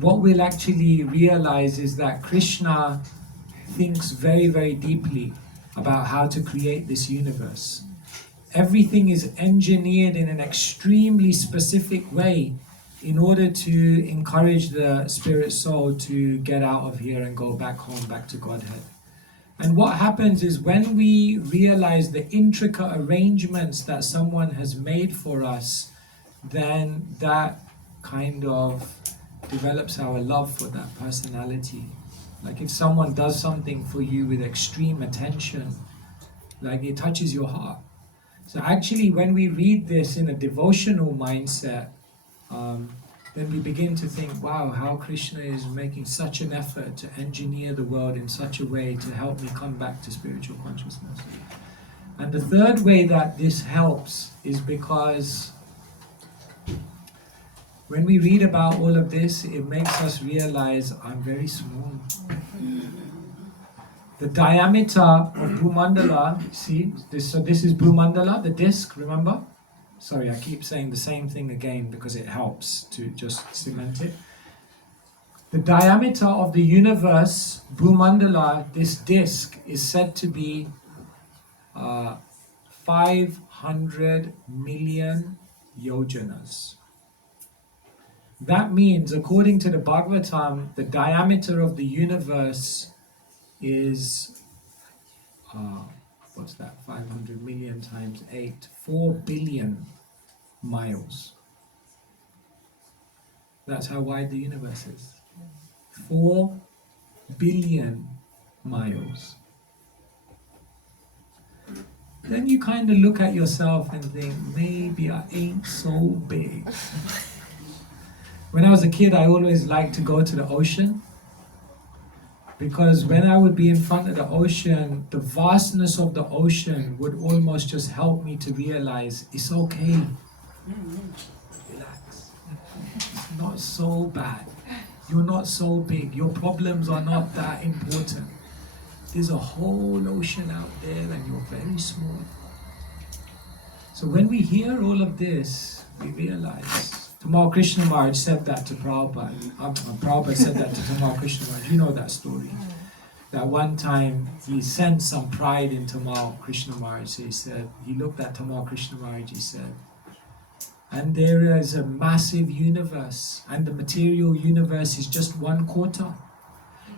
what we'll actually realize is that Krishna thinks very, very deeply about how to create this universe. Everything is engineered in an extremely specific way in order to encourage the spirit soul to get out of here and go back home, back to Godhead. And what happens is when we realize the intricate arrangements that someone has made for us, then that kind of develops our love for that personality. Like if someone does something for you with extreme attention, like it touches your heart. So actually when we read this in a devotional mindset, then we begin to think, wow, how Krishna is making such an effort to engineer the world in such a way to help me come back to spiritual consciousness. And the third way that this helps is because when we read about all of this, it makes us realize I'm very small. The diameter of Bhumandala, see, this is Bhumandala, the disc, remember? Sorry, I keep saying the same thing again because it helps to just cement it. The diameter of the universe, Bhumandala, this disc, is said to be 500 million yojanas. That means, according to the Bhagavatam, the diameter of the universe is, what's that, 500 million times 8, 4 billion miles. That's how wide the universe is. 4 billion miles. Then you kind of look at yourself and think, maybe I ain't so big. When I was a kid, I always liked to go to the ocean, because when I would be in front of the ocean, the vastness of the ocean would almost just help me to realize it's okay. Relax. It's not so bad. You're not so big. Your problems are not that important. There's a whole ocean out there and you're very small. So when we hear all of this, we realize Tamal Krishna Maharaj said that to Prabhupada. Prabhupada said that to Tamal Krishna Maharaj. You know that story. That one time he sensed some pride in Tamal Krishna Maharaj. So he said, he looked at Tamal Krishna Maharaj, he said, and there is a massive universe, and the material universe is just 1/4.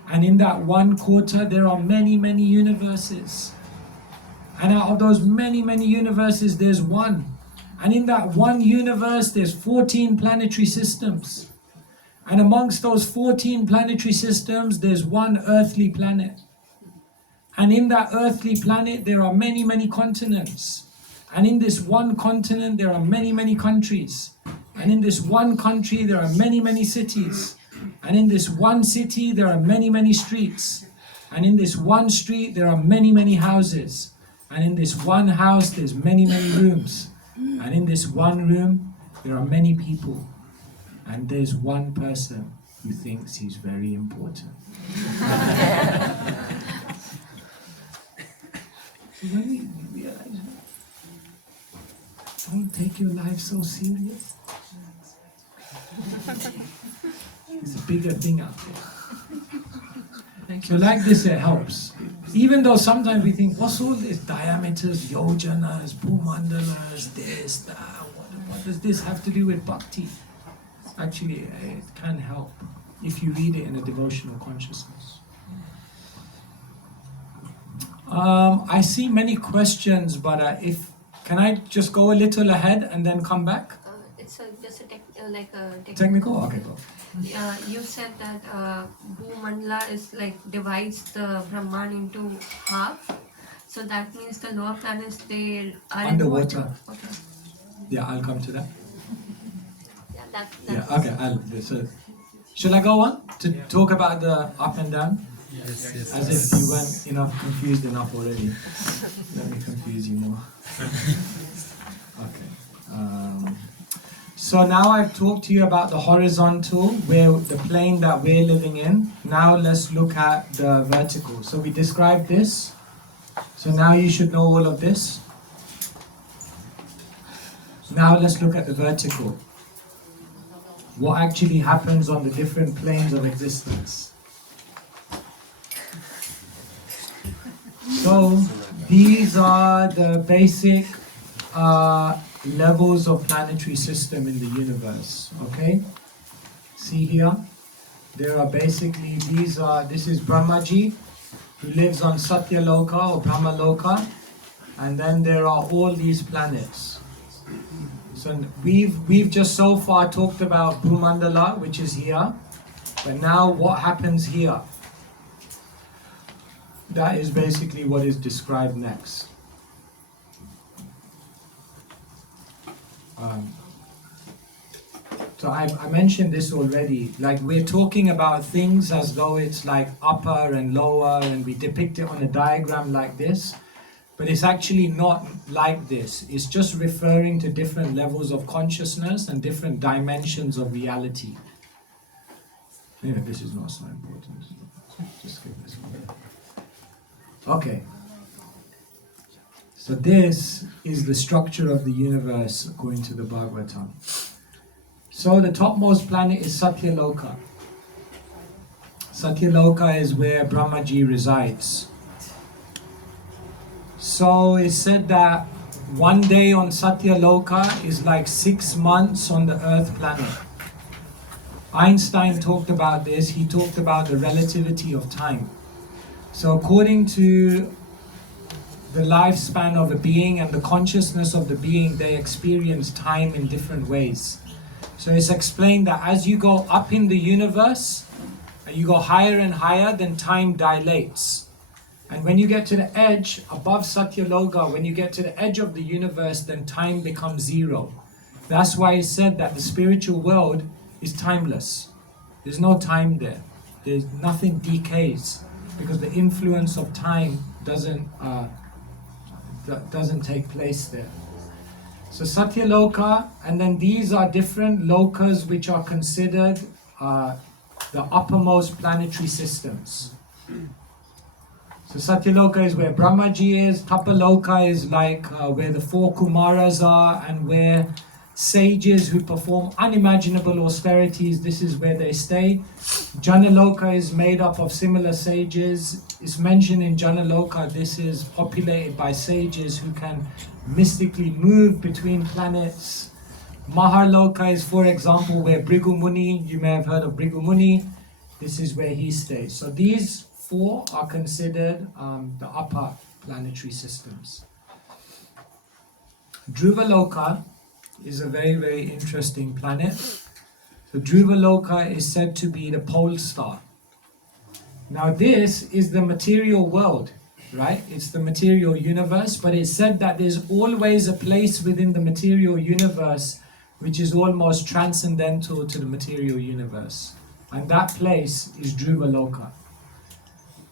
And in that 1/4 there are many, many universes. And out of those many, many universes, there's one. And in that one universe, there's 14 planetary systems. And amongst those 14 planetary systems, there's one earthly planet. And in that earthly planet, there are many, many continents. And in this one continent, there are many, many countries. And in this one country, there are many, many cities. And in this one city, there are many, many streets. And in this one street, there are many, many houses. And in this one house, there's many, many rooms. And in this one room, there are many people. And there's one person who thinks he's very important. So when we realize, don't take your life so serious. There's a bigger thing out there. So like this, it helps. Even though sometimes we think, what's all this? Diameters, yojanas, bhumandalas, this, that. What does this have to do with bhakti? Actually, it can help if you read it in a devotional consciousness. I see many questions, but can I just go a little ahead and then come back? It's just a technical. Technical? Okay, go. You said that Bhumandala is like divides the Brahman into half. So that means the lower planets, they are Underwater. Okay. Yeah, I'll come to that. Yeah, that's Yeah, okay. So, shall I go on to talk about the up and down? Yes. As if you weren't confused enough already. Let me confuse you more. Okay. So now I've talked to you about the horizontal, where the plane that we're living in. Now let's look at the vertical. So we described this. So now you should know all of this. Now let's look at the vertical. What actually happens on the different planes of existence. So these are the basic levels of planetary system in the universe. Okay? See here? There are basically, this is Brahmaji, who lives on Satyaloka or Brahmaloka, and then there are all these planets. So we've just so far talked about Bhumandala, which is here, but now what happens here? That is basically what is described next. So I mentioned this already, like we're talking about things as though it's like upper and lower, and we depict it on a diagram like this, but it's actually not like this. It's just referring to different levels of consciousness and different dimensions of reality. Yeah, this is not so important. Just skip this one. Okay. So this is the structure of the universe according to the Bhagavatam. So the topmost planet is Satyaloka. Satyaloka is where Brahmaji resides. So it's said that one day on Satyaloka is like 6 months on the Earth planet. Einstein talked about this. He talked about the relativity of time. So according to the lifespan of a being and the consciousness of the being, they experience time in different ways. So it's explained that as you go up in the universe, and you go higher and higher, then time dilates. And when you get to the edge, above Satyaloka, when you get to the edge of the universe, then time becomes zero. That's why it's said that the spiritual world is timeless. There's no time there. There's nothing decays, because the influence of time doesn't take place there. So Satyaloka, and then these are different lokas which are considered the uppermost planetary systems. So Satyaloka is where Brahmaji is, Tapaloka is like where the 4 Kumaras are and where sages who perform unimaginable austerities, this is where they stay. Janaloka is made up of similar sages. It's mentioned in Janaloka, this is populated by sages who can mystically move between planets. Maharloka is, for example, where Bhrigu Muni, you may have heard of Bhrigu Muni, this is where he stays. So these 4 are considered the upper planetary systems. Dhruvaloka is a very, very interesting planet. So Dhruvaloka is said to be the pole star. Now this is the material world, right? It's the material universe, but it's said that there's always a place within the material universe which is almost transcendental to the material universe. And that place is Dhruvaloka.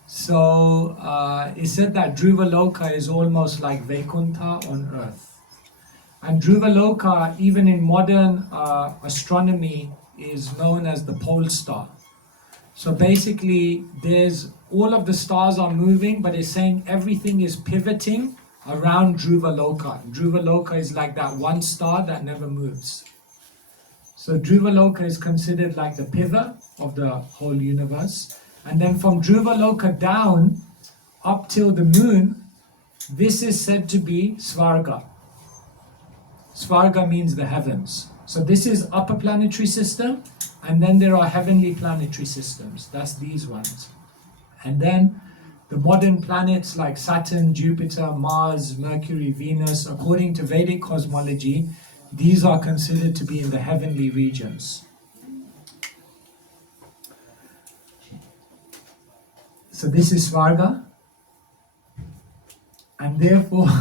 So it's said that Dhruvaloka is almost like Vaikuntha on earth. And Dhruvaloka, even in modern astronomy, is known as the pole star. So basically, there's all of the stars are moving, but it's saying everything is pivoting around Dhruvaloka. Dhruvaloka is like that one star that never moves. So Dhruvaloka is considered like the pivot of the whole universe. And then from Dhruvaloka down, up till the moon, this is said to be Svarga. Svarga means the heavens. So this is upper planetary system, and then there are heavenly planetary systems. That's these ones. And then the modern planets like Saturn, Jupiter, Mars, Mercury, Venus, according to Vedic cosmology, these are considered to be in the heavenly regions. So this is Svarga, and therefore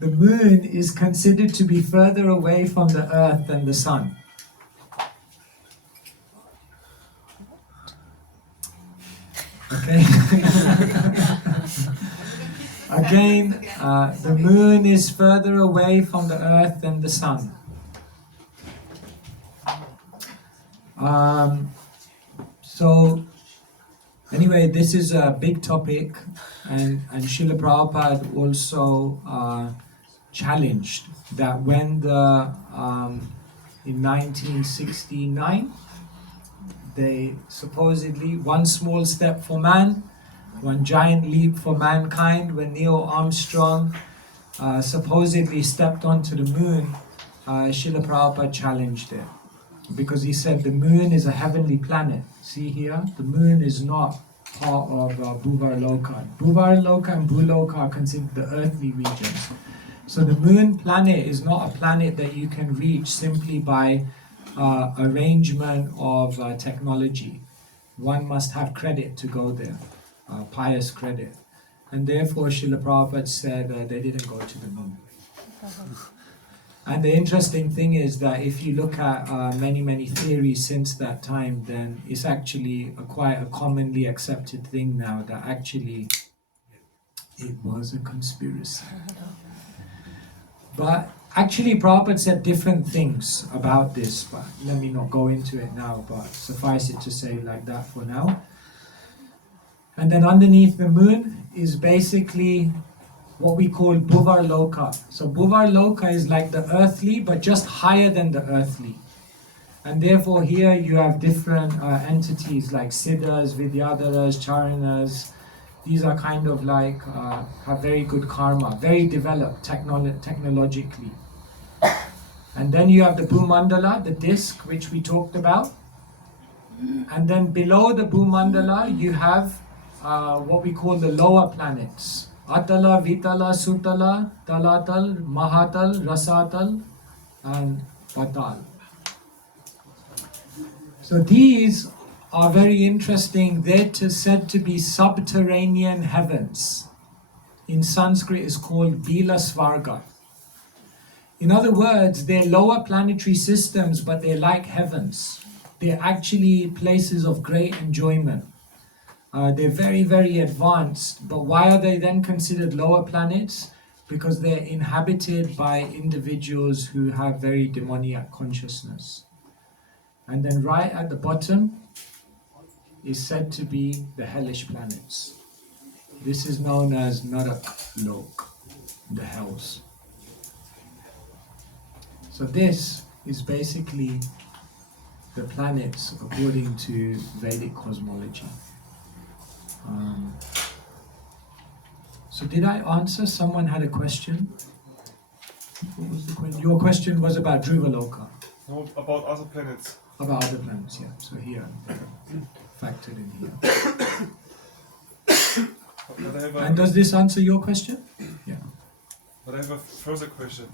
the moon is considered to be further away from the earth than the sun. Okay? Again, the moon is further away from the earth than the sun. So anyway, this is a big topic, and Srila Prabhupada also challenged that when in 1969, they supposedly, one small step for man, one giant leap for mankind, when Neil Armstrong supposedly stepped onto the moon, Srila Prabhupada challenged it. Because he said the moon is a heavenly planet. See here, the moon is not part of Bhuvarloka. Bhuvarloka and Bhuloka are considered the earthly regions. So the moon planet is not a planet that you can reach simply by arrangement of technology. One must have credit to go there, pious credit. And therefore Srila Prabhupada said they didn't go to the moon. And the interesting thing is that if you look at many theories since that time, then it's actually quite a commonly accepted thing now that actually it was a conspiracy. But actually Prabhupada said different things about this, but let me not go into it now, but suffice it to say like that for now. And then underneath the moon is basically what we call Bhuvarloka. So Bhuvarloka is like the earthly, but just higher than the earthly. And therefore here you have different entities like Siddhas, Vidyadharas, Charanas. These are kind of like, have very good karma, very developed technologically. And then you have the Bhumandala, the disk, which we talked about. And then below the Bhumandala, you have what we call the lower planets. Atala, Vitala, Sutala, Talatal, Mahatal, Rasatal, and Patal. So these are very interesting. They're said to be subterranean heavens. In Sanskrit it's called Bila Svarga. In other words, they're lower planetary systems, but they're like heavens. They're actually places of great enjoyment. They're very advanced, but why are they then considered lower planets? Because they're inhabited by individuals who have very demoniac consciousness. And then right at the bottom is said to be the hellish planets. This is known as Narak Lok, the hells. So this is basically the planets according to Vedic cosmology. So did I answer? Someone had a question. What was the question? Your question was about Dhruvaloka. No, about other planets. About other planets, yeah. So here, factored in here. But I have And does this answer your question? Yeah. But I have a further question.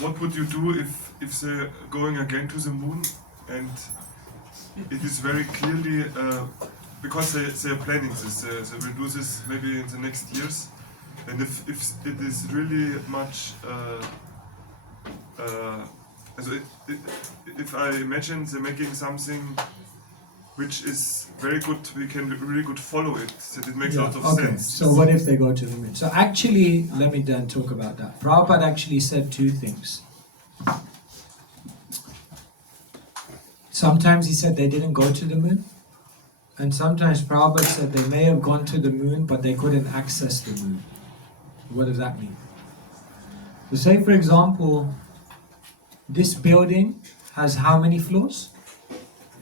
What would you do if they're going again to the moon and it is very clearly because they are planning this, they will do this maybe in the next years, and if it is really much if I imagine they're making something which is very good, we can really good follow it, that it makes a lot of sense. So what if they go to the moon? So actually, let me then talk about that. Prabhupada actually said two things. Sometimes he said they didn't go to the moon, and sometimes Prabhupada said they may have gone to the moon, but they couldn't access the moon. What does that mean? So say, for example, this building has how many floors?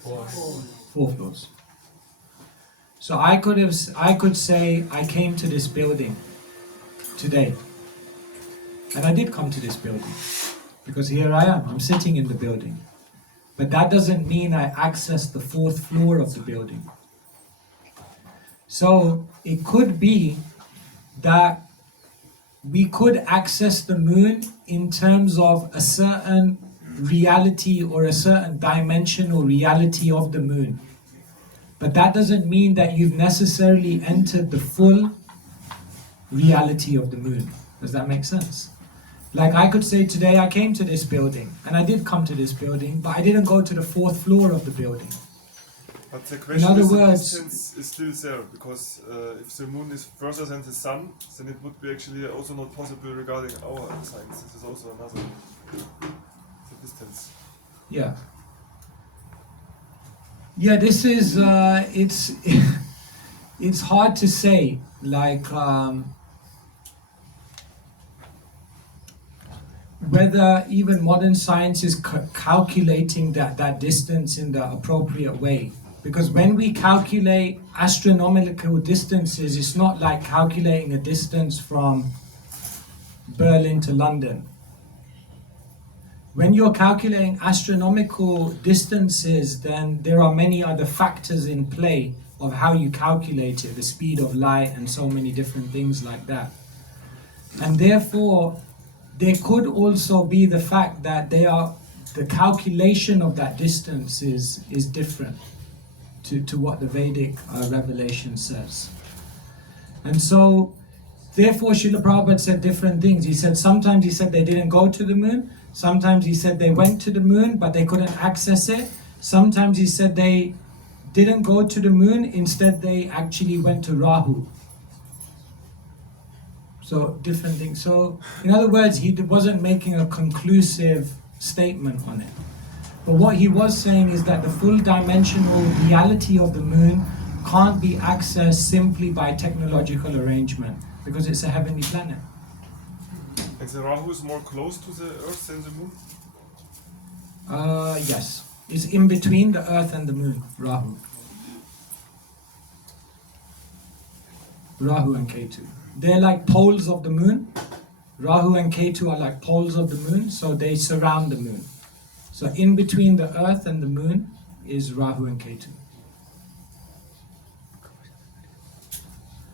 4 floors. So I could say I came to this building today, and I did come to this building because here I am. I'm sitting in the building, but that doesn't mean I accessed the 4th floor of the building. So it could be that we could access the moon in terms of a certain reality or a certain dimensional reality of the moon. But that doesn't mean that you've necessarily entered the full reality of the moon. Does that make sense? Like I could say today I came to this building, and I did come to this building, but I didn't go to the 4th floor of the building. But the question In other is, words, the distance is still there, because if the moon is further than the sun, then it would be actually also not possible regarding our science. This is also another the distance. Yeah. Yeah, this is, it's hard to say, like, whether even modern science is calculating that distance in the appropriate way. Because when we calculate astronomical distances, it's not like calculating a distance from Berlin to London. When you're calculating astronomical distances, then there are many other factors in play of how you calculate it, the speed of light and so many different things like that. And therefore, there could also be the fact that the calculation of that distance is different to what the Vedic revelation says. And so, therefore, Srila Prabhupada said different things. Sometimes he said they didn't go to the moon. Sometimes he said they went to the moon, but they couldn't access it. Sometimes he said they didn't go to the moon, instead they actually went to Rahu. So, different things. So, in other words, he wasn't making a conclusive statement on it. But what he was saying is that the full dimensional reality of the moon can't be accessed simply by technological arrangement, because it's a heavenly planet. And the Rahu is more close to the Earth than the moon? Yes. It's in between the Earth and the moon, Rahu. Rahu and Ketu. They're like poles of the moon. Rahu and Ketu are like poles of the moon, so they surround the moon. So in between the Earth and the moon is Rahu and Ketu.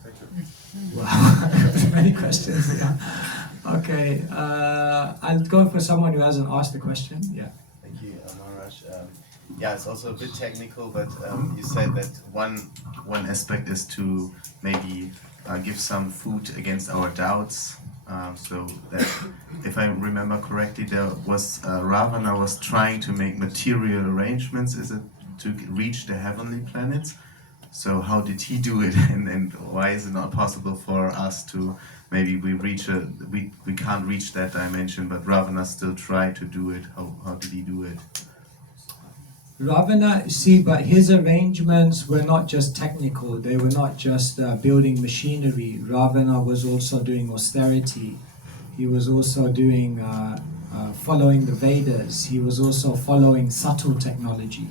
Thank you. Wow, many questions. Yeah. Okay, I'll go for someone who hasn't asked a question. Yeah. Thank you, Maharaj. Yeah, it's also a bit technical, but you said that one aspect is to maybe give some food against our doubts. So that, if I remember correctly, there was Ravana was trying to make material arrangements. Is it to reach the heavenly planets? So how did he do it, and why is it not possible for us to maybe we can't reach that dimension, but Ravana still tried to do it? How did he do it? Ravana, see, but his arrangements were not just technical, they were not just building machinery. Ravana was also doing austerity. He was also doing following the Vedas. He was also following subtle technology.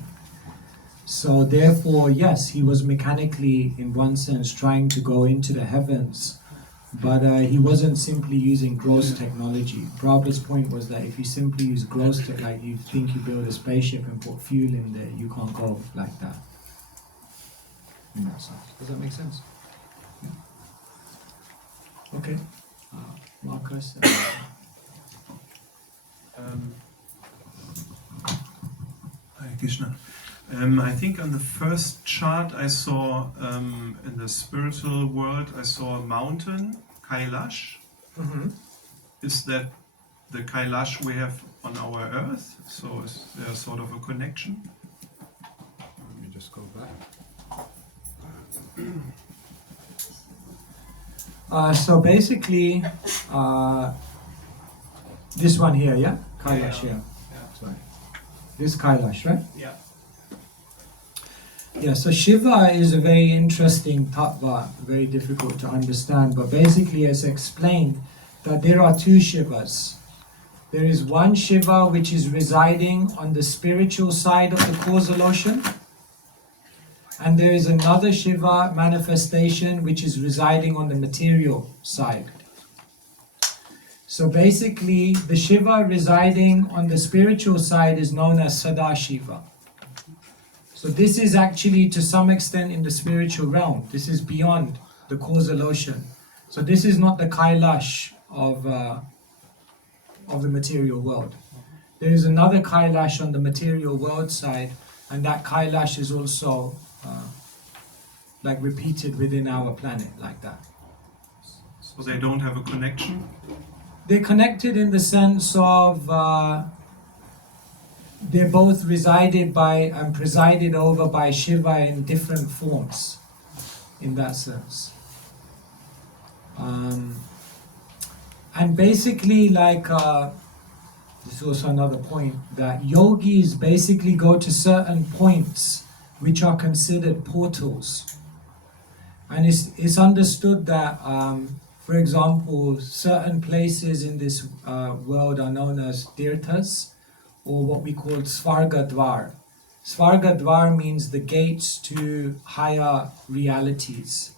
So therefore, yes, he was mechanically, in one sense, trying to go into the heavens, but he wasn't simply using gross technology. Prabhupada's point was that if you simply use gross tech, like you think you build a spaceship and put fuel in there, you can't go like that. In that sense. Does that make sense? Yeah. Okay. Marcus. Hare Krishna. I think on the first chart I saw in the spiritual world I saw a mountain, Kailash. Mm-hmm. Is that the Kailash we have on our earth? So is there sort of a connection? Let me just go back. So basically, this one here, yeah? Kailash, yeah. Sorry. This Kailash, right? Yeah. Yeah, so Shiva is a very interesting tattva, very difficult to understand, but basically it's explained that there are two Shivas. There is one Shiva which is residing on the spiritual side of the causal ocean, and there is another Shiva manifestation which is residing on the material side. So basically, the Shiva residing on the spiritual side is known as Sadashiva. So this is actually to some extent in the spiritual realm. This is beyond the causal ocean. So this is not the Kailash of the material world. There is another Kailash on the material world side, and that Kailash is also like repeated within our planet, like that. So they don't have a connection? They're connected in the sense of they're both resided by and presided over by Shiva in different forms, in that sense. And basically, like, this is also another point, that yogis basically go to certain points which are considered portals. And it's understood that, for example, certain places in this world are known as tirthas, or what we call Svarga Dvar. Svarga Dvar means the gates to higher realities.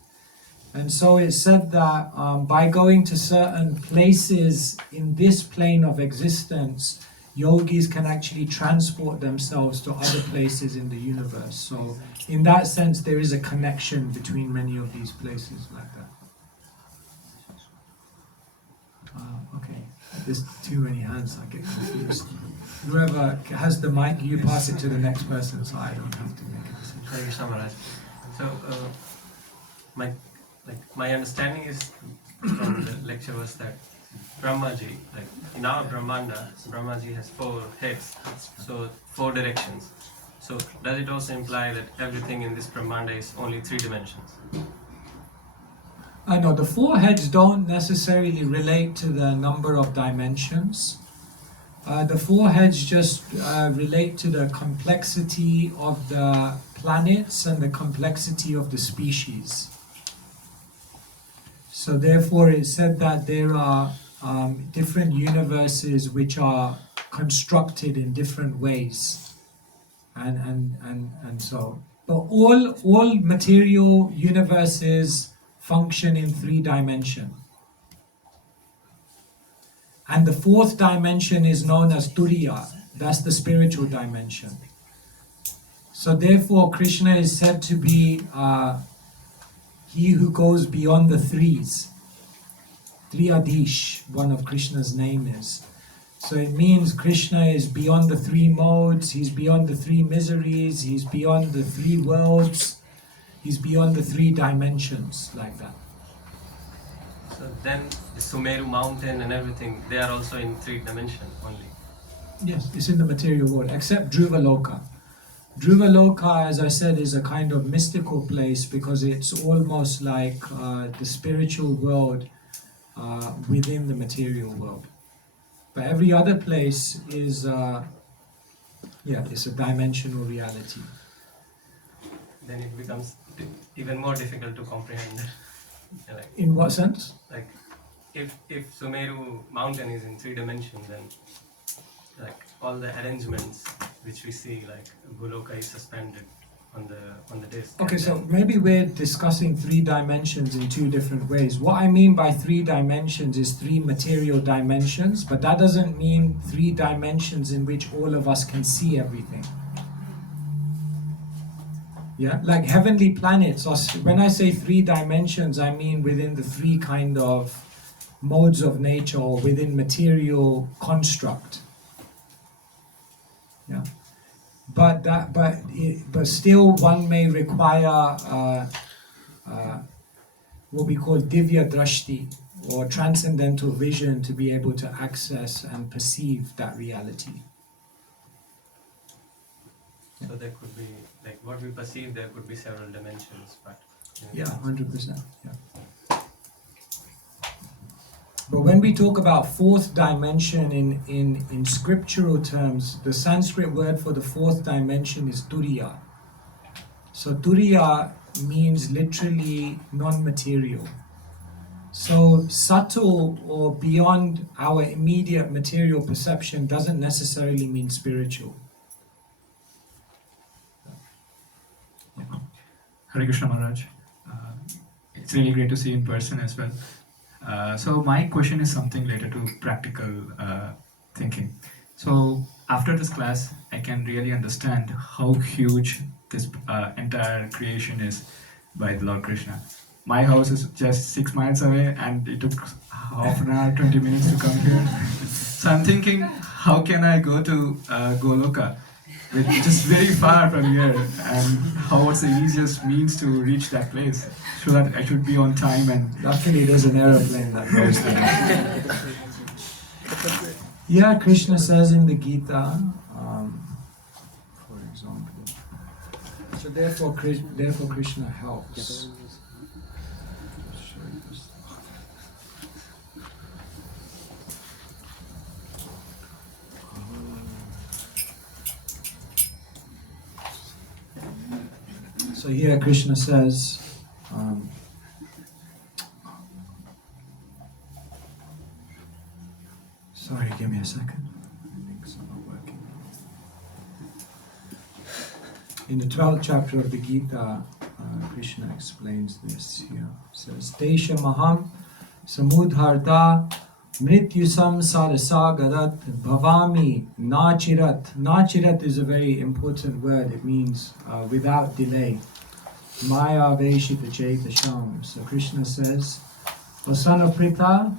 And so it's said that by going to certain places in this plane of existence, yogis can actually transport themselves to other places in the universe. So in that sense, there is a connection between many of these places like that. Okay, there's too many hands, I get confused. Whoever has the mic, you pass it to the next person so I don't have to make a decision. Hare Krishna Maharaj. So, my understanding is from the lecture was that Brahmaji, like in our Brahmanda, Brahmaji has 4 heads, so 4 directions. So does it also imply that everything in this Brahmanda is only 3 dimensions? No, the 4 heads don't necessarily relate to the number of dimensions. The 4 heads just relate to the complexity of the planets and the complexity of the species. So therefore it's said that there are different universes which are constructed in different ways. And so, but all material universes function in 3 dimensions. And the 4th dimension is known as Turiya, that's the spiritual dimension. So therefore Krishna is said to be he who goes beyond the 3s. Triyadish, one of Krishna's name is. So it means Krishna is beyond the 3 modes, he's beyond the 3 miseries, he's beyond the 3 worlds, he's beyond the 3 dimensions, like that. So then the Sumeru mountain and everything, they are also in 3 dimensions only. Yes, it's in the material world, except Dhruvaloka. Dhruvaloka, as I said, is a kind of mystical place because it's almost like the spiritual world within the material world. But every other place is Yeah, it's a dimensional reality. Then it becomes even more difficult to comprehend. Like, In what sense? like if Sumeru mountain is in 3 dimensions, then like all the arrangements which we see, like Goloka is suspended on the disc. Okay, and so then- maybe we're discussing 3 dimensions in 2 different ways. What I mean by 3 dimensions is 3 material dimensions, but that doesn't mean 3 dimensions in which all of us can see everything. Yeah, like heavenly planets. When I say 3 dimensions, I mean within the 3 kind of modes of nature or within material construct. Yeah. But still, one may require what we call divya drashti, or transcendental vision, to be able to access and perceive that reality. So there could be, like what we perceive, there could be several dimensions, but Yeah, 100%. Yeah. But when we talk about 4th dimension in scriptural terms, the Sanskrit word for the 4th dimension is turiya. So turiya means literally non-material. So subtle or beyond our immediate material perception doesn't necessarily mean spiritual. Hare Krishna Maharaj. It's really great to see you in person as well. So my question is something related to practical thinking. So after this class, I can really understand how huge this entire creation is by the Lord Krishna. My house is just 6 miles away, and it took half an hour, 20 minutes to come here. So I'm thinking, how can I go to Goloka, which is very far from here, and what's the easiest means to reach that place, so that I should be on time? And luckily there's an aeroplane that goes there. Yeah, Krishna says in the Gita, for example. So therefore Krishna helps. So here Krishna says, sorry, give me a second. Things are not working. In the 12th chapter of the Gita, Krishna explains this here. It says, Desha Maham Samudharta Mrityusam Sarasagarat Bhavami Nachirat. Nachirat is a very important word. It means without delay. Maya Veshita Chaitasham. So Krishna says, O son of Pritha,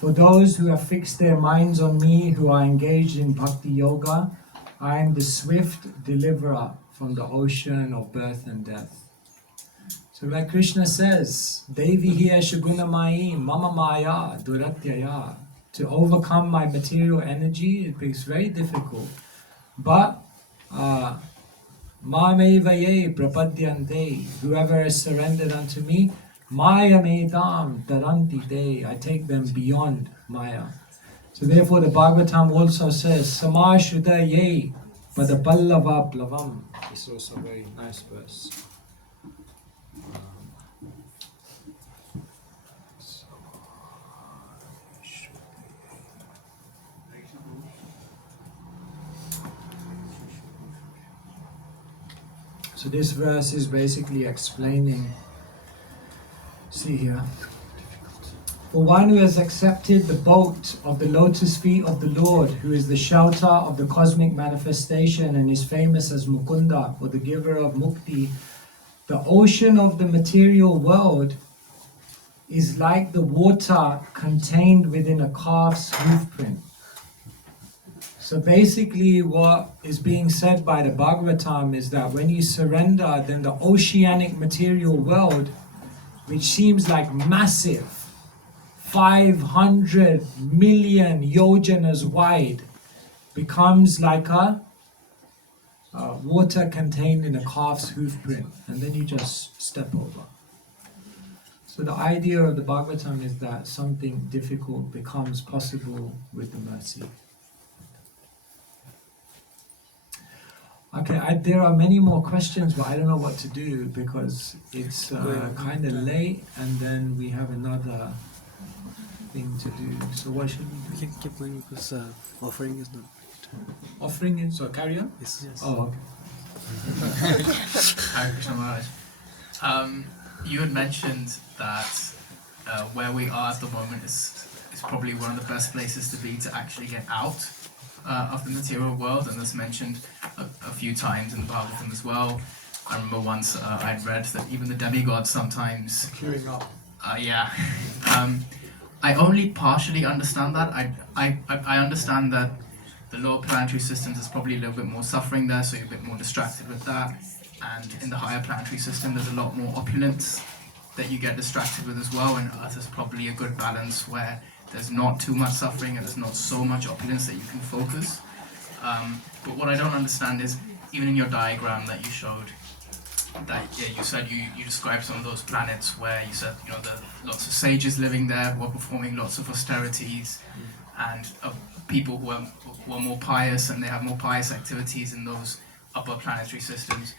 for those who have fixed their minds on me, who are engaged in bhakti yoga, I am the swift deliverer from the ocean of birth and death. So like Krishna says, Devi hiya shagunamai mama maya duratyaya. To overcome my material energy, it is very difficult. But Mamevaye prapadyante, whoever is surrendered unto me, Maya medam taranti te, I take them beyond Maya. So therefore the Bhagavatam also says, Samashuddha ye padapallava plavam. This is also a very nice verse. So this verse is basically explaining, see here, for one who has accepted the boat of the lotus feet of the Lord, who is the shelter of the cosmic manifestation and is famous as Mukunda, or the giver of Mukti, the ocean of the material world is like the water contained within a calf's hoofprint. So basically what is being said by the Bhagavatam is that when you surrender, then the oceanic material world, which seems like massive, 500 million yojanas wide, becomes like a water contained in a calf's hoofprint, and then you just step over. So the idea of the Bhagavatam is that something difficult becomes possible with the mercy. Okay, there are many more questions, but I don't know what to do because it's kind of late, and then we have another thing to do. So what should we do? We can keep going because offering is not. Offering is so carry on. Yes. Oh, okay. Hare Krishna Maharaj. You had mentioned that where we are at the moment is probably one of the best places to be to actually get out of the material world, and that's mentioned a few times in the Bhagavatam as well. I remember once I'd read that even the demigods sometimes Queuing up. I only partially understand that. I understand that the lower planetary systems is probably a little bit more suffering there, so you're a bit more distracted with that. And in the higher planetary system, there's a lot more opulence that you get distracted with as well. And Earth is probably a good balance where there's not too much suffering and there's not so much opulence that you can focus. But what I don't understand is, even in your diagram that you showed, that you said you described some of those planets where you said there are lots of sages living there who are performing lots of austerities, and people who are more pious and they have more pious activities in those upper planetary systems.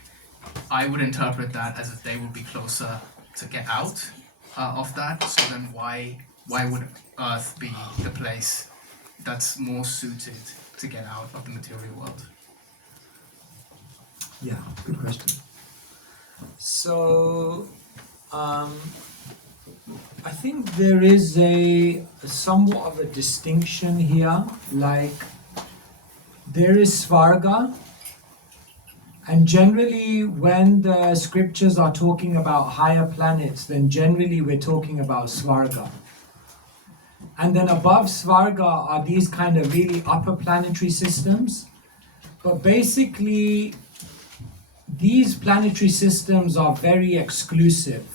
I would interpret that as if they would be closer to get out of that. So then why would Earth be the place that's more suited to get out of the material world? Yeah, good question. So, I think there is somewhat of a distinction here. Like, there is Svarga, and generally when the scriptures are talking about higher planets, then generally we're talking about Svarga. And then above Svarga are these kind of really upper planetary systems. But basically, these planetary systems are very exclusive.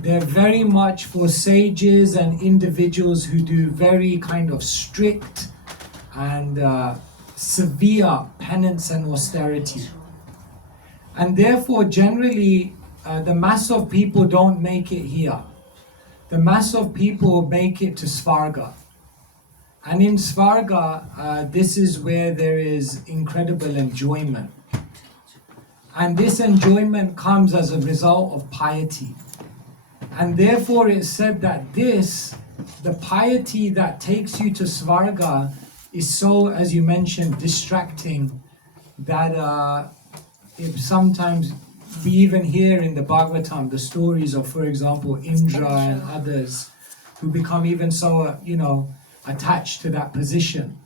They're very much for sages and individuals who do very kind of strict and severe penance and austerity. And therefore, generally, the mass of people don't make it here. The mass of people make it to Svarga. And in Svarga, this is where there is incredible enjoyment. And this enjoyment comes as a result of piety. And therefore it's said that the piety that takes you to Svarga is so, as you mentioned, distracting that if sometimes we even hear in the Bhagavatam the stories of, for example, Indra and others who become even so, attached to that position.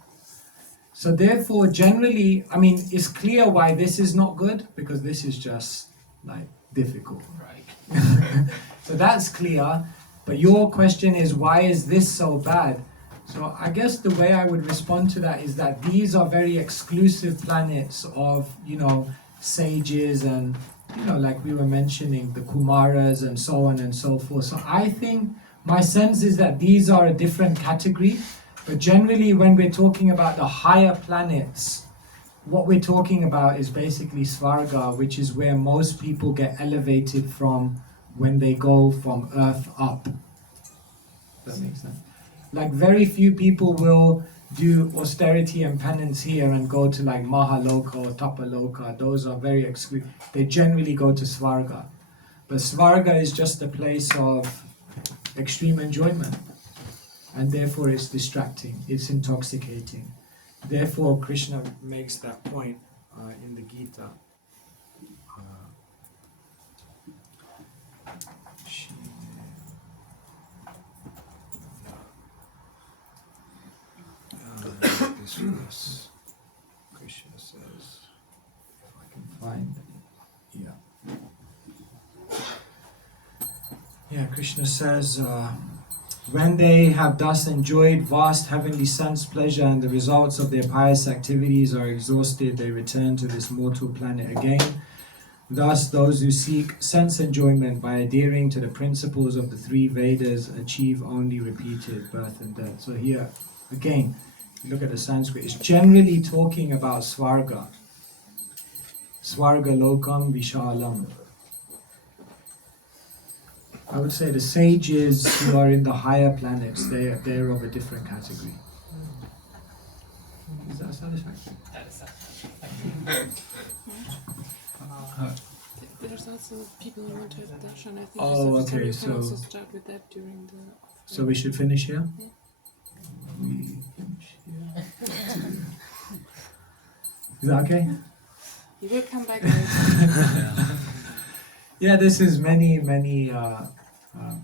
So therefore, generally, it's clear why this is not good, because this is just like difficult. Right. So that's clear. But your question is, why is this so bad? So I guess the way I would respond to that is that these are very exclusive planets of, sages and, like we were mentioning, the Kumaras and so on and so forth. So I think my sense is that these are a different category. But generally, when we're talking about the higher planets, what we're talking about is basically Svarga, which is where most people get elevated from when they go from Earth up. Does that make sense? Like, very few people will do austerity and penance here and go to like Mahaloka or Tapaloka. Those are very exclusive. They generally go to Svarga. But Svarga is just a place of extreme enjoyment. And therefore it's distracting, it's intoxicating. Therefore Krishna makes that point in the Gita. This verse, Krishna says, if I can find it, yeah, Krishna says, when they have thus enjoyed vast heavenly sense pleasure and the results of their pious activities are exhausted, they return to this mortal planet again. Thus, those who seek sense enjoyment by adhering to the principles of the three Vedas achieve only repeated birth and death. So here, again, if you look at the Sanskrit, it's generally talking about Svarga. Svarga lokam vishalam. I would say the sages who are in the higher planets, they're of a different category. Is that satisfactory? Because also people want to have darshan. I think Oh, you okay, can also so- start with that during the. So we should finish here? Is that okay? You will come back later. Yeah, this is many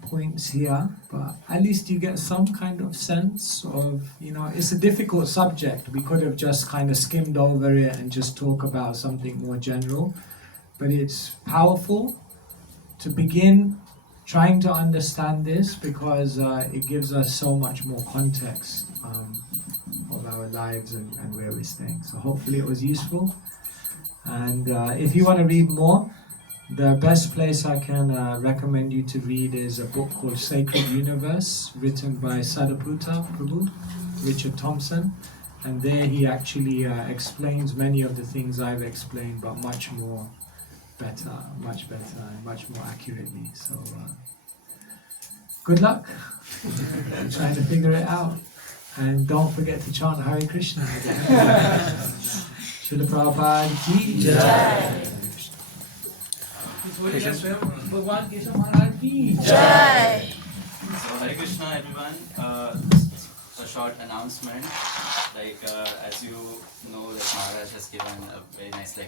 points here, but at least you get some kind of sense of, it's a difficult subject. We could have just kind of skimmed over it and just talk about something more general, but it's powerful to begin trying to understand this because it gives us so much more context of our lives and where we're staying. So hopefully it was useful. And if you want to read more, the best place I can recommend you to read is a book called Sacred Universe, written by Sadhaputta Prabhu, Richard Thompson. And there he actually explains many of the things I've explained, but much more better, and much more accurately. So good luck trying to figure it out. And don't forget to chant Hare Krishna. Srila Prabhupada ki Jai. Bhagavan Kesava Maharaja ki Jai. So Hare Krishna everyone, just a short announcement, as you know that Maharaj has given a very nice lecture